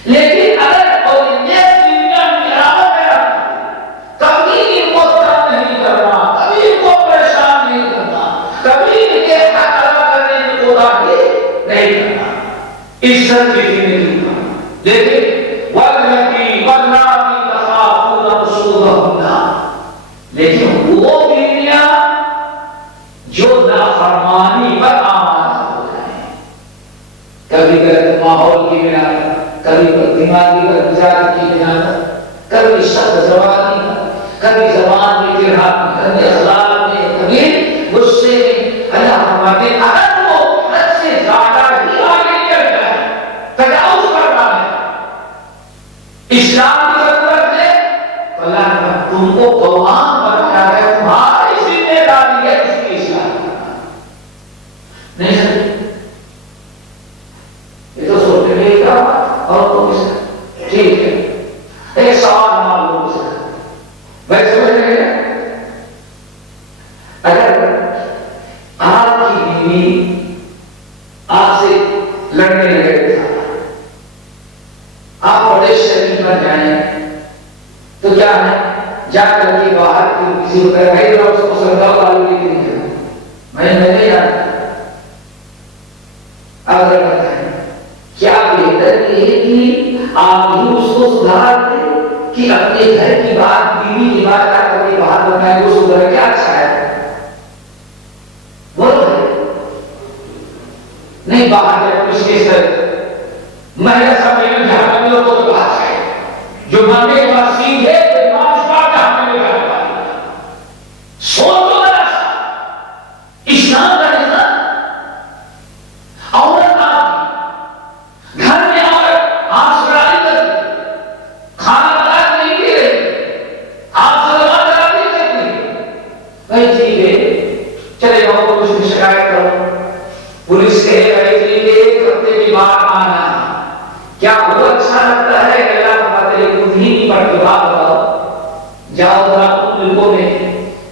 لیکن اگر اور نیک دنیا میں آمد ہے، کبھی ان کو تنگ نہیں کرنا، کبھی ان کو پریشان نہیں کرنا، کبھی ان کے حق ادا کرنے میں کوتاہی نہیں کرنا، عزت کی زندگی کرنا، لیکن واللاتی تخافون نشوزهن، لیکن وہ بیویاں جو نافرمانی پر آمادہ ہو جائیں، کبھی غلط ماحول کی بنا پر، کبھی دماغی پر گزارت کی بنا پر، کبھی سخت زبانی پر، کبھی زبان میں گرہا، کبھی اخلاق میں، کبھی غصے میں، اللہ فرماتے ہیں اگر وہ حد سے زیادہ ہی آگے نکل جائے، تجاوز کر رہا ہے، اسلام کی ضرورت ہے، تو اللہ نے تم کو قوام بنایا ہے، تمہاری ذمہ داری ہے اس کی اصلاح کرنا۔ نہیں سمجھے؟ یہ تو سوچتے ہیں کیا بات اور تم اس ٹھیک ہے، ایک سوال معلوم سے بھائی سمجھ رہے ہیں، اگر آپ کی بیوی آپ سے لڑنے لگے تھا، آپ بڑے شریف بن جائیں تو کیا ہے، جا کر کے باہر کسی کو کہے بھائی اس کو سمجھاؤ آلو کی نہیں ہے، میں نہیں جانتا، اگر بتائیں کیا بہتر یہ ہے کہ آپ ہی اس کو سدھار دیں کہ اپنے گھر کی بات، بیوی کی بات آ کر کے باہر بتائیں وہ سدھر، کیا اچھا ہے؟ بولو نہیں، باہر جب کچھ کس طرح مہیلا سب میں جہاں میں لوگوں کو بات ہے جو ماننے کے بعد سین ہے تو امام اس بات جہاں میں لگا پائی سوچو ذرا سا، اسلام کا نظام عورت آپ گھر میں عورت آپ سرائی کرتی، کھانا بنا نہیں دے رہی، آپ سلوات کرا نہیں کرتی، بھائی ٹھیک ہے چلے جاؤ پولیس میں شکایت کرو، پولیس کہے بھائی ٹھیک ہے ایک ہفتے کی بات آنا، کیا وہ اچھا لگتا ہے کہ اللہ خود ہی کی مرتبہ بتاؤ، جاؤ ذرا ان ملکوں میں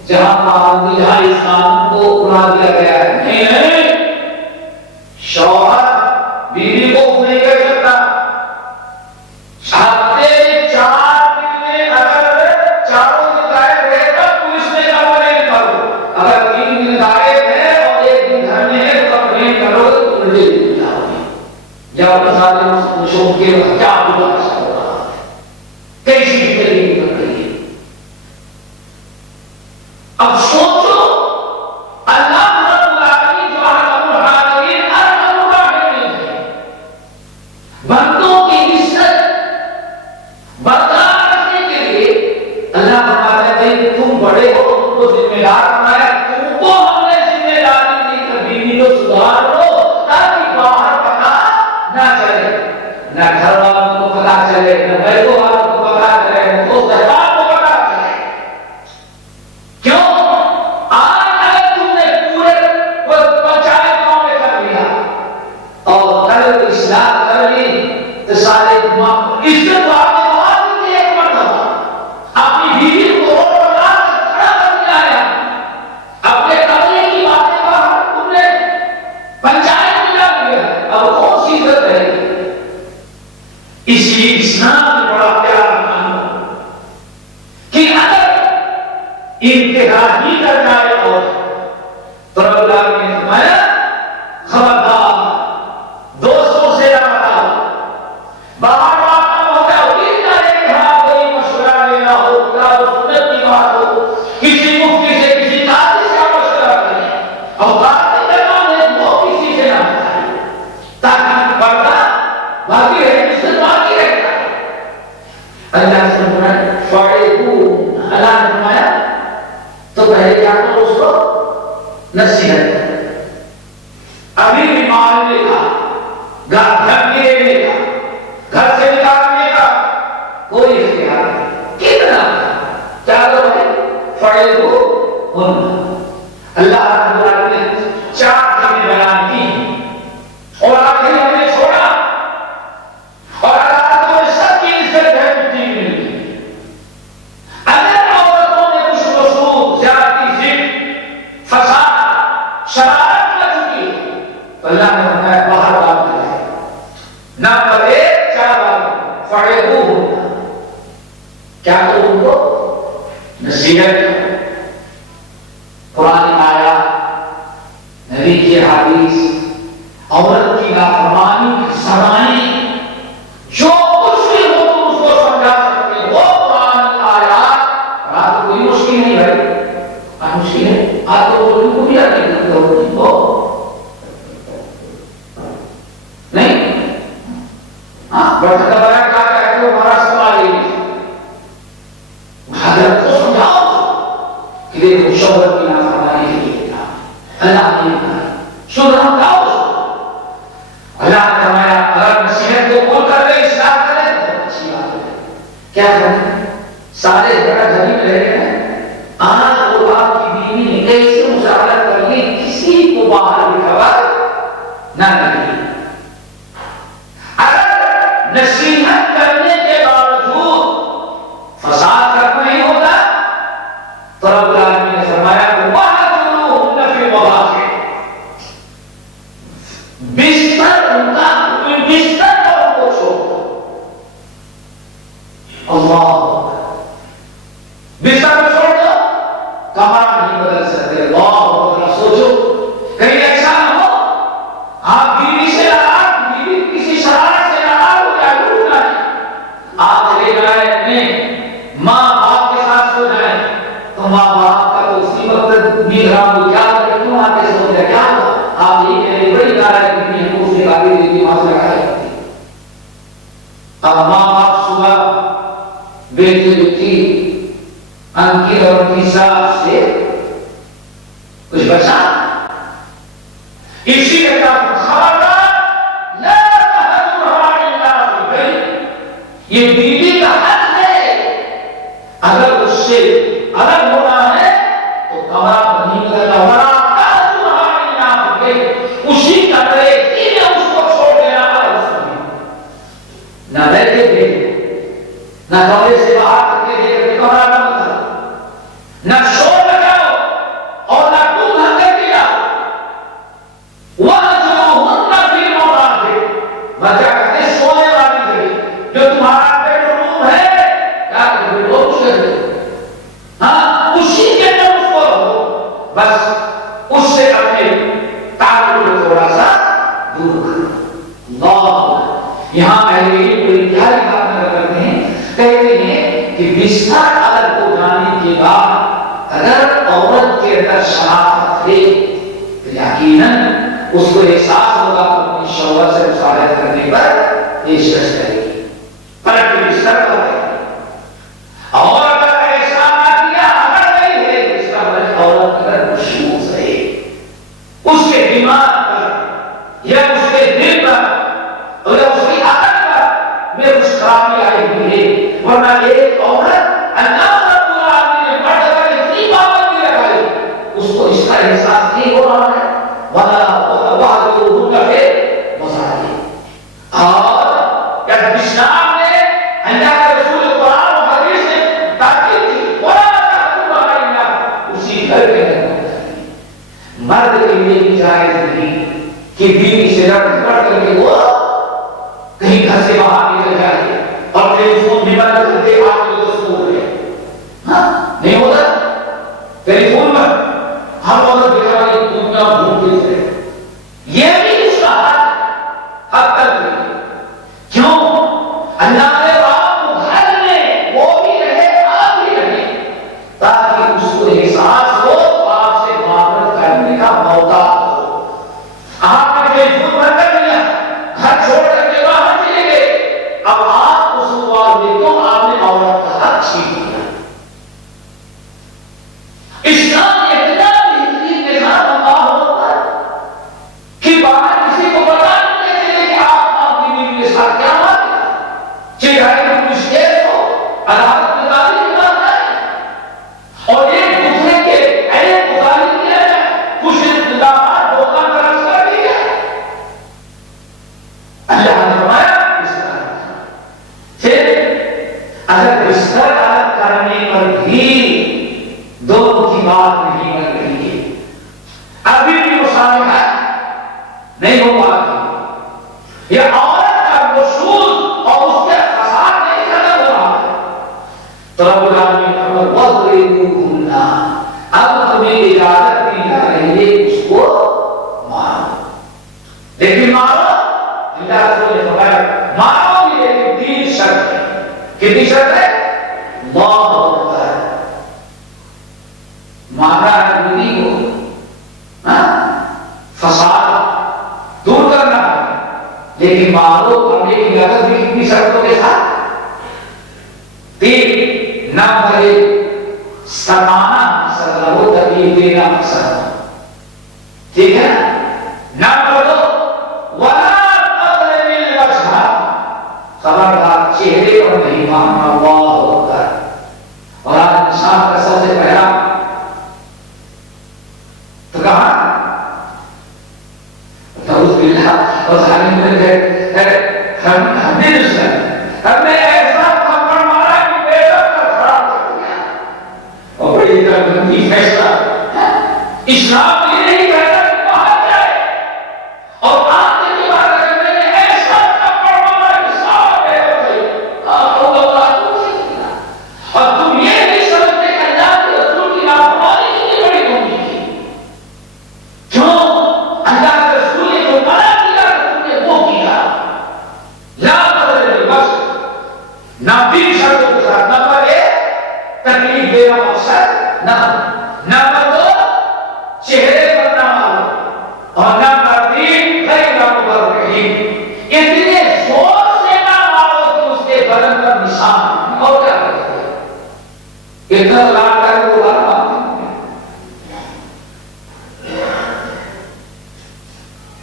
جہاں پابندی، جہاں اسلام کو اپنا دیا گیا ہے، نہیں شوہر بیوی کو نہیں کر سکتا، ہفتے میں 4 دن میں اگر چاروں دن غائب رہے گا پولیس میں کمپلین کرو، اگر 3 دن غائب ہے اور 1 دن گھر میں ہے تو کمپلین کرو تو الٹے دن جاؤ گے، جاؤ بتا دیں اس پوچھو کہ کیا گزارش ہو رہا ہے، کیسی زندگی بن رہی ہے۔ اب سوچو اللہ رب العالمین جو ارحم الراحمین ارحم الراحمین ہے، بندوں کی عزت برقرار رکھنے کے لیے اللہ فرماتا ہے تم بڑے ہو، تم کو ذمہ دار بنایا، تم کو ہم نے ذمہ داری دی کہ بیوی کو سدھار لو تاکہ باہر پتہ نہ چلے، نہ گھر والوں کو پتہ چلے، نہ بیٹوں والوں کو پتہ چلے، نہ دوست احباب کو پتہ چلے، کیوں؟ آج اگر تم نے پورے پنچایت گاؤں میں کر لیا اور کل اصلاح کر لی تو سارے عزت والے بہت ہی ایک مرتبہ اپنی بیوی کو روڈ پر لا کر کھڑا کر کے آیا، اپنے کمرے کی باتیں باہر تم نے پنچایت میں ڈال دیا، اب کون سی عزت رہے گی؟ اس لیے اسلام میں بڑا پیار مانو کہ اگر انتہا ہی کر جائے اور تو رب العالمین نے فرمایا خبردار دوستوں سے نہ بتاؤ، باہر بات نہ پہنچاؤ، ایک جہاں کوئی مشورہ لینا ہو، کتاب و سنت کی بات ہو، کسی مفتی سے کسی قاضی سے مشورہ کریں اور قاضی کا کام ہے وہ کسی سے نہ بتائیں تاکہ پردہ باقی رہے، عزت باقی رہتا ہے۔ اللہ سے فرمایا فَعِدُوهُنَّ، اللہ نے فرمایا فعظوهن. اللہ رب العالمین نے 4 چیزیں بیان کی اور آخر ہم نے چھوڑا اور اللہ کو سب کی عزت ہے مٹی میں مل گئی. اگر عورتوں نے کچھ وصول زیادتی ضد فساد شرارت کر چکی ہے تو اللہ نے فرمایا باہر بات کرے. نمبر 1 4 بات فعظوهن. کیا کرو ان کو نصیحت. قرآن آیا نبی کی حدیث عورت کی نافرمانی کی سزائیں جو کچھ بھی ہو تم اس کو سمجھا سکتے ہو. قرآن آیات رات کوئی مشکل نہیں بھائی. آج مشکل ہے. آج تو بولنے کو بھی آتی ہو نہیں. ہاں بڑھتا دبایا کیا کہتے ہو ہمارا سوال ہے حضرت کو سمجھاؤ کہ دیکھو شوہر کی نافرمانی کے لیے تھا اللہ نے کہا شوہر ہم کہاؤ. اللہ نے فرمایا اگر نصیحت کو قبول کر لے اصلاح کرے تو اچھی بات ہے. کیا کریں سارے جگہ جھلی میں رہ گئے ہیں. آج وہ آپ کی بیوی نے کیسے مشاورت کر لی کسی کو باہر کی خبر نہ لگی. اگر نصیحت کرنے کے باوجود فساد ختم نہیں ہوتا تو رب العالمین نے فرمایا وَاهْجُرُوهُنَّ فِي الْمَضَاجِعِ. بستر ان کا بستر پر ان کو چھوڑ. اللہ بستر پر چھوڑ دو. کمرہ نہیں بدل سکتے. اللہ سوچو کہیں ایسا نہ ہو آپ بیوی سے ناراض بیوی کسی شرارت سے ناراض ہو جائے لوٹ جائے آپ چلے جائیں اپنے ماں باپ کے ساتھ سو جائیں تو ماں باپ کا تو اسی وقت نیند حرام ہو. کیا کرے کیوں آتے سو جائے کیا آپ یہ کہہ بڑی کار ہے کہ ہم اس نے کافی دیتی وہاں سے لگا رکھتی. اب ماں باپ صبح بیٹی بچی انکل اور انکیسا سے کچھ بچا اسی لیے خبردار لا تهجرها الا في البيت. یہ بیوی کا حق ہے اگر اس سے الگ ہونا ہے تو کمرہ نہیں بدلنا ہونا. اسی کمرے کی میں اس کو چھوڑ دینا ہے. اس کو نہ بیٹھے دیکھو نہ کمرے سے باہر کر کے دیکھ کمرہ بند کرو نہ شور لگاؤ اور نہ تم دھکے دیا. وَاهْجُرُوهُنَّ فِي الْمَضَاجِعِ. بچہ کہتے ہیں سونے والی جگہ جو تمہارا بیڈ روم ہے کیا کرو وہ کچھ ہاں اسی کے اندر اس کو رہو. بس اس سے اپنے تعلق تھوڑا سا دور کرو. اللہ یہاں اہل علم کو انتہائی بات نظر کرتے ہیں. کہتے ہیں کہ بستر الگ ہو جانے کے بعد اگر عورت کے اندر شرافت ہے تو یقیناً اس کو احساس ہوگا کہ اپنی شوہر سے مصالحت کرنے پر پیشکش کرے گی پلٹ کے بستر پر ہے. اور اگر ایسا نہ کیا اگر نہیں ہے تو اس کا مطلب عورت اگر مشروط ہے اس کے دماغ پر یا اس کے دل پر یا اس کی عقل پر میں کچھ خرابی آئی ہوئی ہے. ورنہ ایک عورت اللہ رب العالمین نے مرد پر اتنی پابندی لگائی اس کو اس کا احساس نہیں ہو رہا ہے. وَاهْجُرُوهُنَّ فِي الْمَضَاجِعِ. اور جب اسلام نے اللہ کے رسول قرآن و حدیث نے تاکید کی وَلَا تَهْجُرُوهَا إِلَّا اسی گھر کے اندر مرد کے لیے بھی جائز نہیں کہ بیوی سے لڑ کر کے وہ کہیں گھر سے باہر نکل جائے اور ٹیلی فون بھی بند کر دے. آپ کو تو سکون ہے ہاں نہیں ہوتا ٹیلی فون پر ہم عورت بیچاری دنیا گھومتے تھے. یہ بھی اس کا حق تک کیوں اللہ نے آپ کو گھر میں وہ بھی رہے آپ بھی رہے تاکہ اس کو احساس ہو آپ سے معاملت کرنے کا موقع ہو. آپ نے ٹیلی فون بند کر دیا گھر چھوڑ کر کے باہر چلے گئے. اب آپ اس والے کو آپ نے عورت کا حق چھین لیا. اس کی بات نہیں بن رہی ہے، ابھی بھی مسامحہ نہیں ہو پاتی، یہ عورت کا نشوز اور اس کے فساد نہیں ختم ہو رہا ہے۔ تو رب العالمین فرماتے وَاضْرِبُوهُنَّ، اب تمہیں اجازت دی جا رہی ہے اس کو مارو، لیکن مارو اللہ رسول نے فرمایا مارو بھی لیکن 3 شرط ہے۔ کتنی شرط ہے؟ اللہ اکبر، مارا ہے بیوی کو، فساد دور کرنا ہے، لیکن مارو کرنے کی اجازت بھی کتنی شرطوں کے ساتھ؟ 3، نمبر 1 ستانا مقصد نہ ہو، تکلیف دینا مقصد ہو، ٹھیک ہے؟ نمبر 2 وَلَا تَضْرِبِ الْوَجْهَ، خبردار چہرے پر نہیں مارنا، اللہ اکبر۔ اور آج انسان کا سب سے پہلا تو کہا نعوذ باللہ، اور ظالم نے ہم نے ایسا تھپڑ مارا کہ بیٹا کا خراب کر دیا، اور بڑی گندی فیصلہ۔ اسلام یہ نہیں کہتا کہ باہر جائے، اور آپ نے کی بات ہے میں نے ایسا تھپڑ مارا کہ سارا بے ہو گئی، اور تم یہ نہیں سمجھتے کہ اللہ کے رسول کی نافرمانی کتنی بڑی ہوگی؟ کیوں اللہ کے رسول نے جو منع کیا تم نے وہ کیا، لا تضرب بس نہ 3 شرطوں کے ساتھ، نمبر 1 تکلیف دینا مقصد نہ، نمبر 2 چہرے پر نہ مارو، اور نمبر 3 غیر مبرحین، اتنے زور سے نہ مارو کہ اس کے بدن پر نشان، اور کیا کرتے اتنا لاڈ کر وہ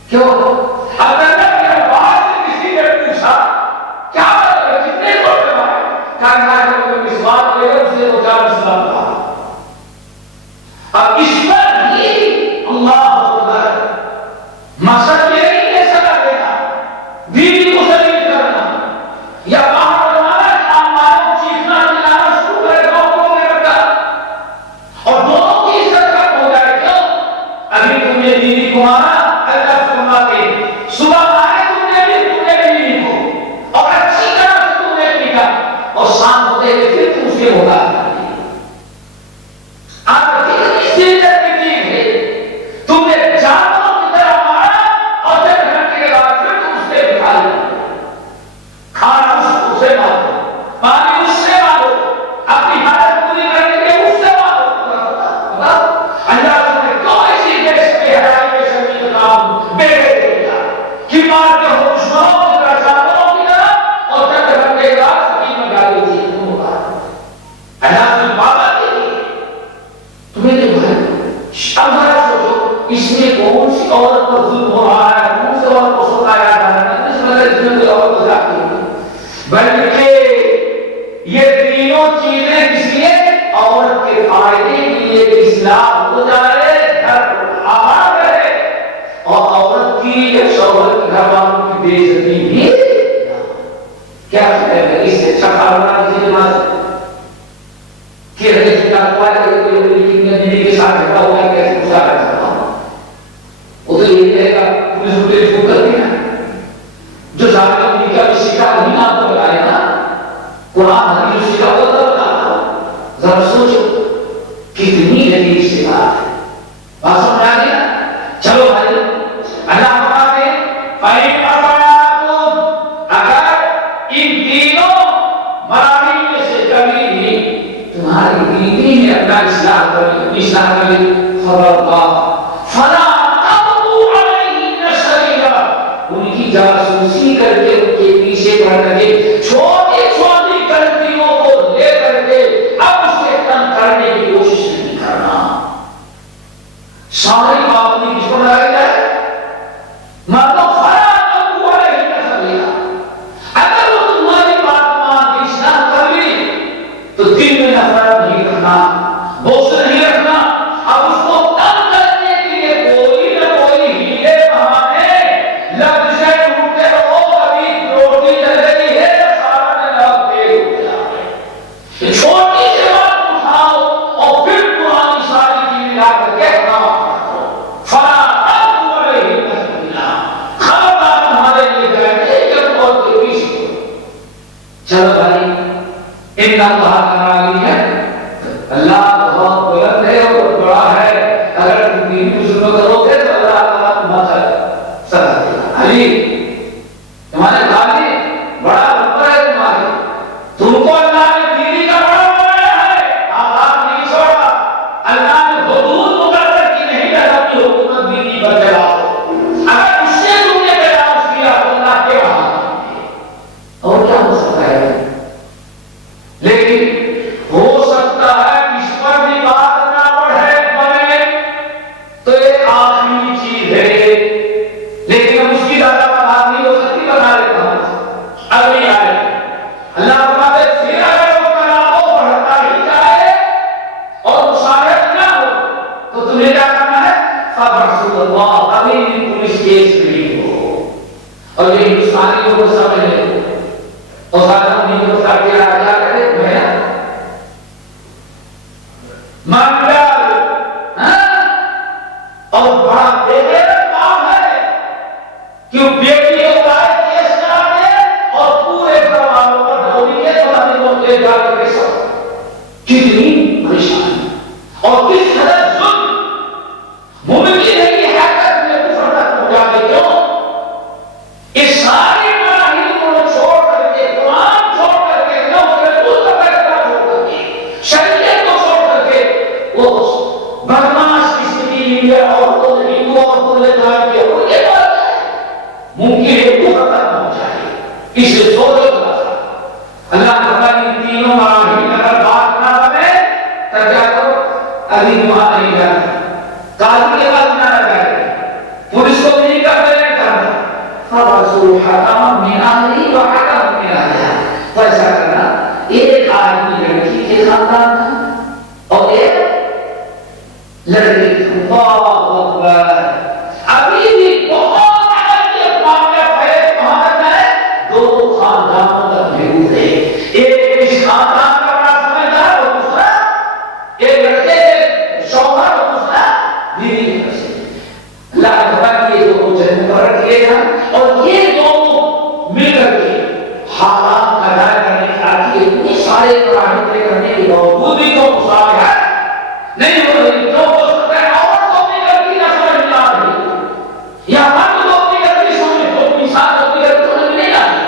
کیوں؟ اگر باہر سے کسی نے پوچھا کیا کتنے زور سے مارے، کہا اس بات لے کر اسے تو 40 سال کہا۔ اب اس پر بھی اللہ اکبر مقصد یہ نہیں ہے سزا دینا، بیوی کو ذلیل کرنا یا باہر بنانا، خاندانوں چیخنا چلانا شروع کرے لوگوں میں رکھا، اور دونوں کی عزت کم ہو جائے۔ کیوں؟ ابھی تم نے بیوی کو مارا، اللہ فرما کے صبح آئے تم نے بیوی کو، اور اچھی طرح سے تم نے پیٹا، اور شام ہوتے ہوئے پھر تم سے ہوگا آپ کتنی شدت کی چیز ہے، تم نے جانوروں کی طرح مارا، اور 10 گھنٹے کے بعد پھر تم اس سے بٹھا لیا، کھانا اس سے مارو، پانی اس سے مارو، اپنی حالت پوری کرنے کے لیے اس سے مارو۔ اللہ نے کیوں ایسی بے حیائی بے شرمی کا کام بیٹے دے دیا کہ مار کے ہو دشمنوں کی طرح جانوروں کی طرح، اور 10 گھنٹے کے بعد زمین میں ڈال دی تم ہوگا۔ اللہ نے بابا کے لیے تمہیں نہیں بھائی، اب ذرا سوچو اس میں کون سی عورت پر ظلم ہو رہا ہے، کون سی عورت کو ستایا جا رہا ہے، اس میں کوئی عورت جاتی ہے، بلکہ یہ تینوں چیزیں کس لیے؟ عورت کے فائدے کے لیے کہ اصلاح ہو جائے، گھر آباد رہے، اور عورت کی یا شوہر کی گھر والوں کی بے عزتی بھی کیا ہے۔ اس سے اچھا کاروبار کسی کے پاس کہ رجسٹر کا کوئی میری کے ساتھ جھگڑا ہوا ہے، کیسے گزارا کر سکتا ہوں؟ وہ تو یہی رہے گا پولیس کو ٹیلیفون کر دینا، جو ظاہر امریکہ کا سکھا نہیں آپ کو بتائے نا، قرآن حدیث سکھا ہوتا بتاتا ہوں، ذرا سوچو کتنی عجیب سی بات ہے، بات سمجھ آ گیا؟ چلو بھائی، اللہ فرماتے ہیں فَإِنْ أَطَعْتُمْ، اگر ان تینوں مراحل میں سے کبھی بھی تمہاری بیوی نے اپنا اصلاح کر لی، فَلَا تَبْغُوا عَلَيْهِنَّ سَبِيلًا، ان کی جاسوسی کر کے ان کے پیچھے پڑ کر کے چھوٹی چھوٹی غلطیوں کو لے کر کے اب اسے تنگ کرنے کی کوشش نہیں کرنا۔ ساری پابندی کس پر لگائی جائے؟ مطلب فَلَا تَبْغُوا عَلَيْهِنَّ سَبِيلًا، اگر وہ تمہاری بات مان کے اصلاح کر لی تو دل میں نفرت نہیں رکھنا، بغض نہیں رکھنا، اب اس کو تنگ کرنے کے لیے کوئی نہ کوئی ہیلے بہانے لفظ سے ڈھونڈتے رہو، کبھی روٹی جل گئی ہے، سارا مانڈال اور بڑا بے کام ہے کہ بیٹی کو آئے کیس کرا دے اور پورے پرواروں پر ڈھولی کے پتہ کو لے جا کے سب کتنی پریشانی اور کس طرح ظلم ممکن ہے کہ حقیقت میں کفر تک پہنچا دے. کیوں اس ساری مراحل کو چھوڑ کر کے قرآن چھوڑ کر کے رسول کا پیغام چھوڑ کر کے شریعت کو چھوڑ کر کے وہ بدماش کسی کی عورتوں نے ہندو عورتوں نے جا کے اور یہ بات ہے ممکن ہے کفر تک پہنچائے. اس سے سوچو اللہ تعالیٰ کی تینوں مراحل اگر بات نہ بنے تو کیا کرو ابھی وہاں نہیں جانا قاضی کے بعد نہ لگائے پولیس کو نہیں کرنے کرنا فرسول حکم من اہلی و حکم من اہلیہ. تو ایسا کرنا ایک آدمی لڑکی کے خاندان کا اور ایک لڑکی. اللہ اکبر. ابھی بھی بہت اہمیت معاملہ ہے کہاں تک ہے دو خاندانوں تک محدود ہے. ایک اس خاندان کا بڑا سمجھدار اور دوسرا ایک لڑکے کے شوہر اور دوسرا بیوی کی طرف سے. اللہ تعالیٰ کی یہ دونوں جنت پر رکھے گا اور یہ دونوں مل کر کے حالات کا دائر کرنے کی آتی ہے. اتنے سارے مراحل کرنے کے باوجود بھی تو مصالحہ نہیں ہو رہی. جو ہو سکتا ہے عورت کو اپنی غلطی نہ سمجھ میں آ رہی یا مرد کو اپنی غلطی سمجھ تو اپنی ساتھ اپنی غلطی سمجھ میں نہیں آ رہی.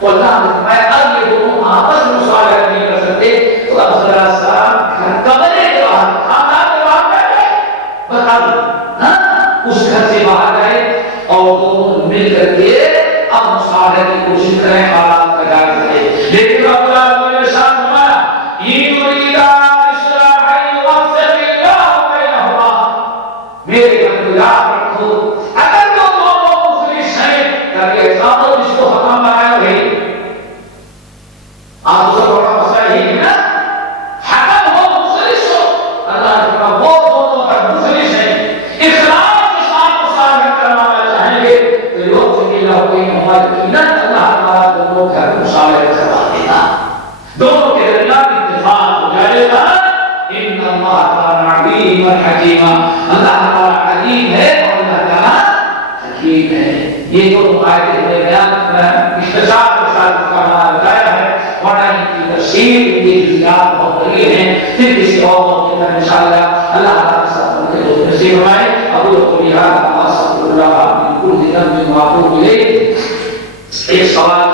تو اللہ نے فرمایا اب یہ دونوں آپس میں مصالحہ نہیں کر سکتے تو اب ذرا سا کمرے کے باہر خاندان کے باہر بیٹھ گئے بتا دو اس گھر سے باہر گئے اور دونوں مل کر کے اب مصالحہ کی کوشش کریں حالات کا جائزہ کریں. لیکن رب العالمین نے ارشاد فرمایا ان یریدا اصلاحا یوفق اللہ بینہما. میرے گھر یاد رکھو اگر وہ دونوں مخلص ہیں تاکہ ایسا ہو جس کو حکم بنایا گئی آپ سے بڑا مسئلہ یہی ہے نا حکم ہو مخلص ہو. اللہ نے کہا وہ دونوں کا مخلص ہے اخلاص کے ساتھ مصالحہ کروانا چاہیں گے تو یوفق اللہ بینہما. یقیناً اللہ تعالیٰ دونوں کا مصالحہ کروا دے گا دونوں کے درمیان اتفاق ہو جائے گا. ان اللہ تعالیٰ علیم حکیم. اللہ تعالیٰ علیم ہے اور اللہ تعالیٰ حکیم ہے. یہ جو آیتیں میں بیان اختصار کے ساتھ کہا بتایا ہے ورنہ ان کی تفسیر یہ جزیات بہت بڑی ہیں. پھر کسی اور موقع پر انشاءاللہ اللہ تعالیٰ سب کے دوست نصیب فرمائے. اقول قولی ھذا واستغفر اللہ من كل ذنب واتوب الیہ. ایک سوال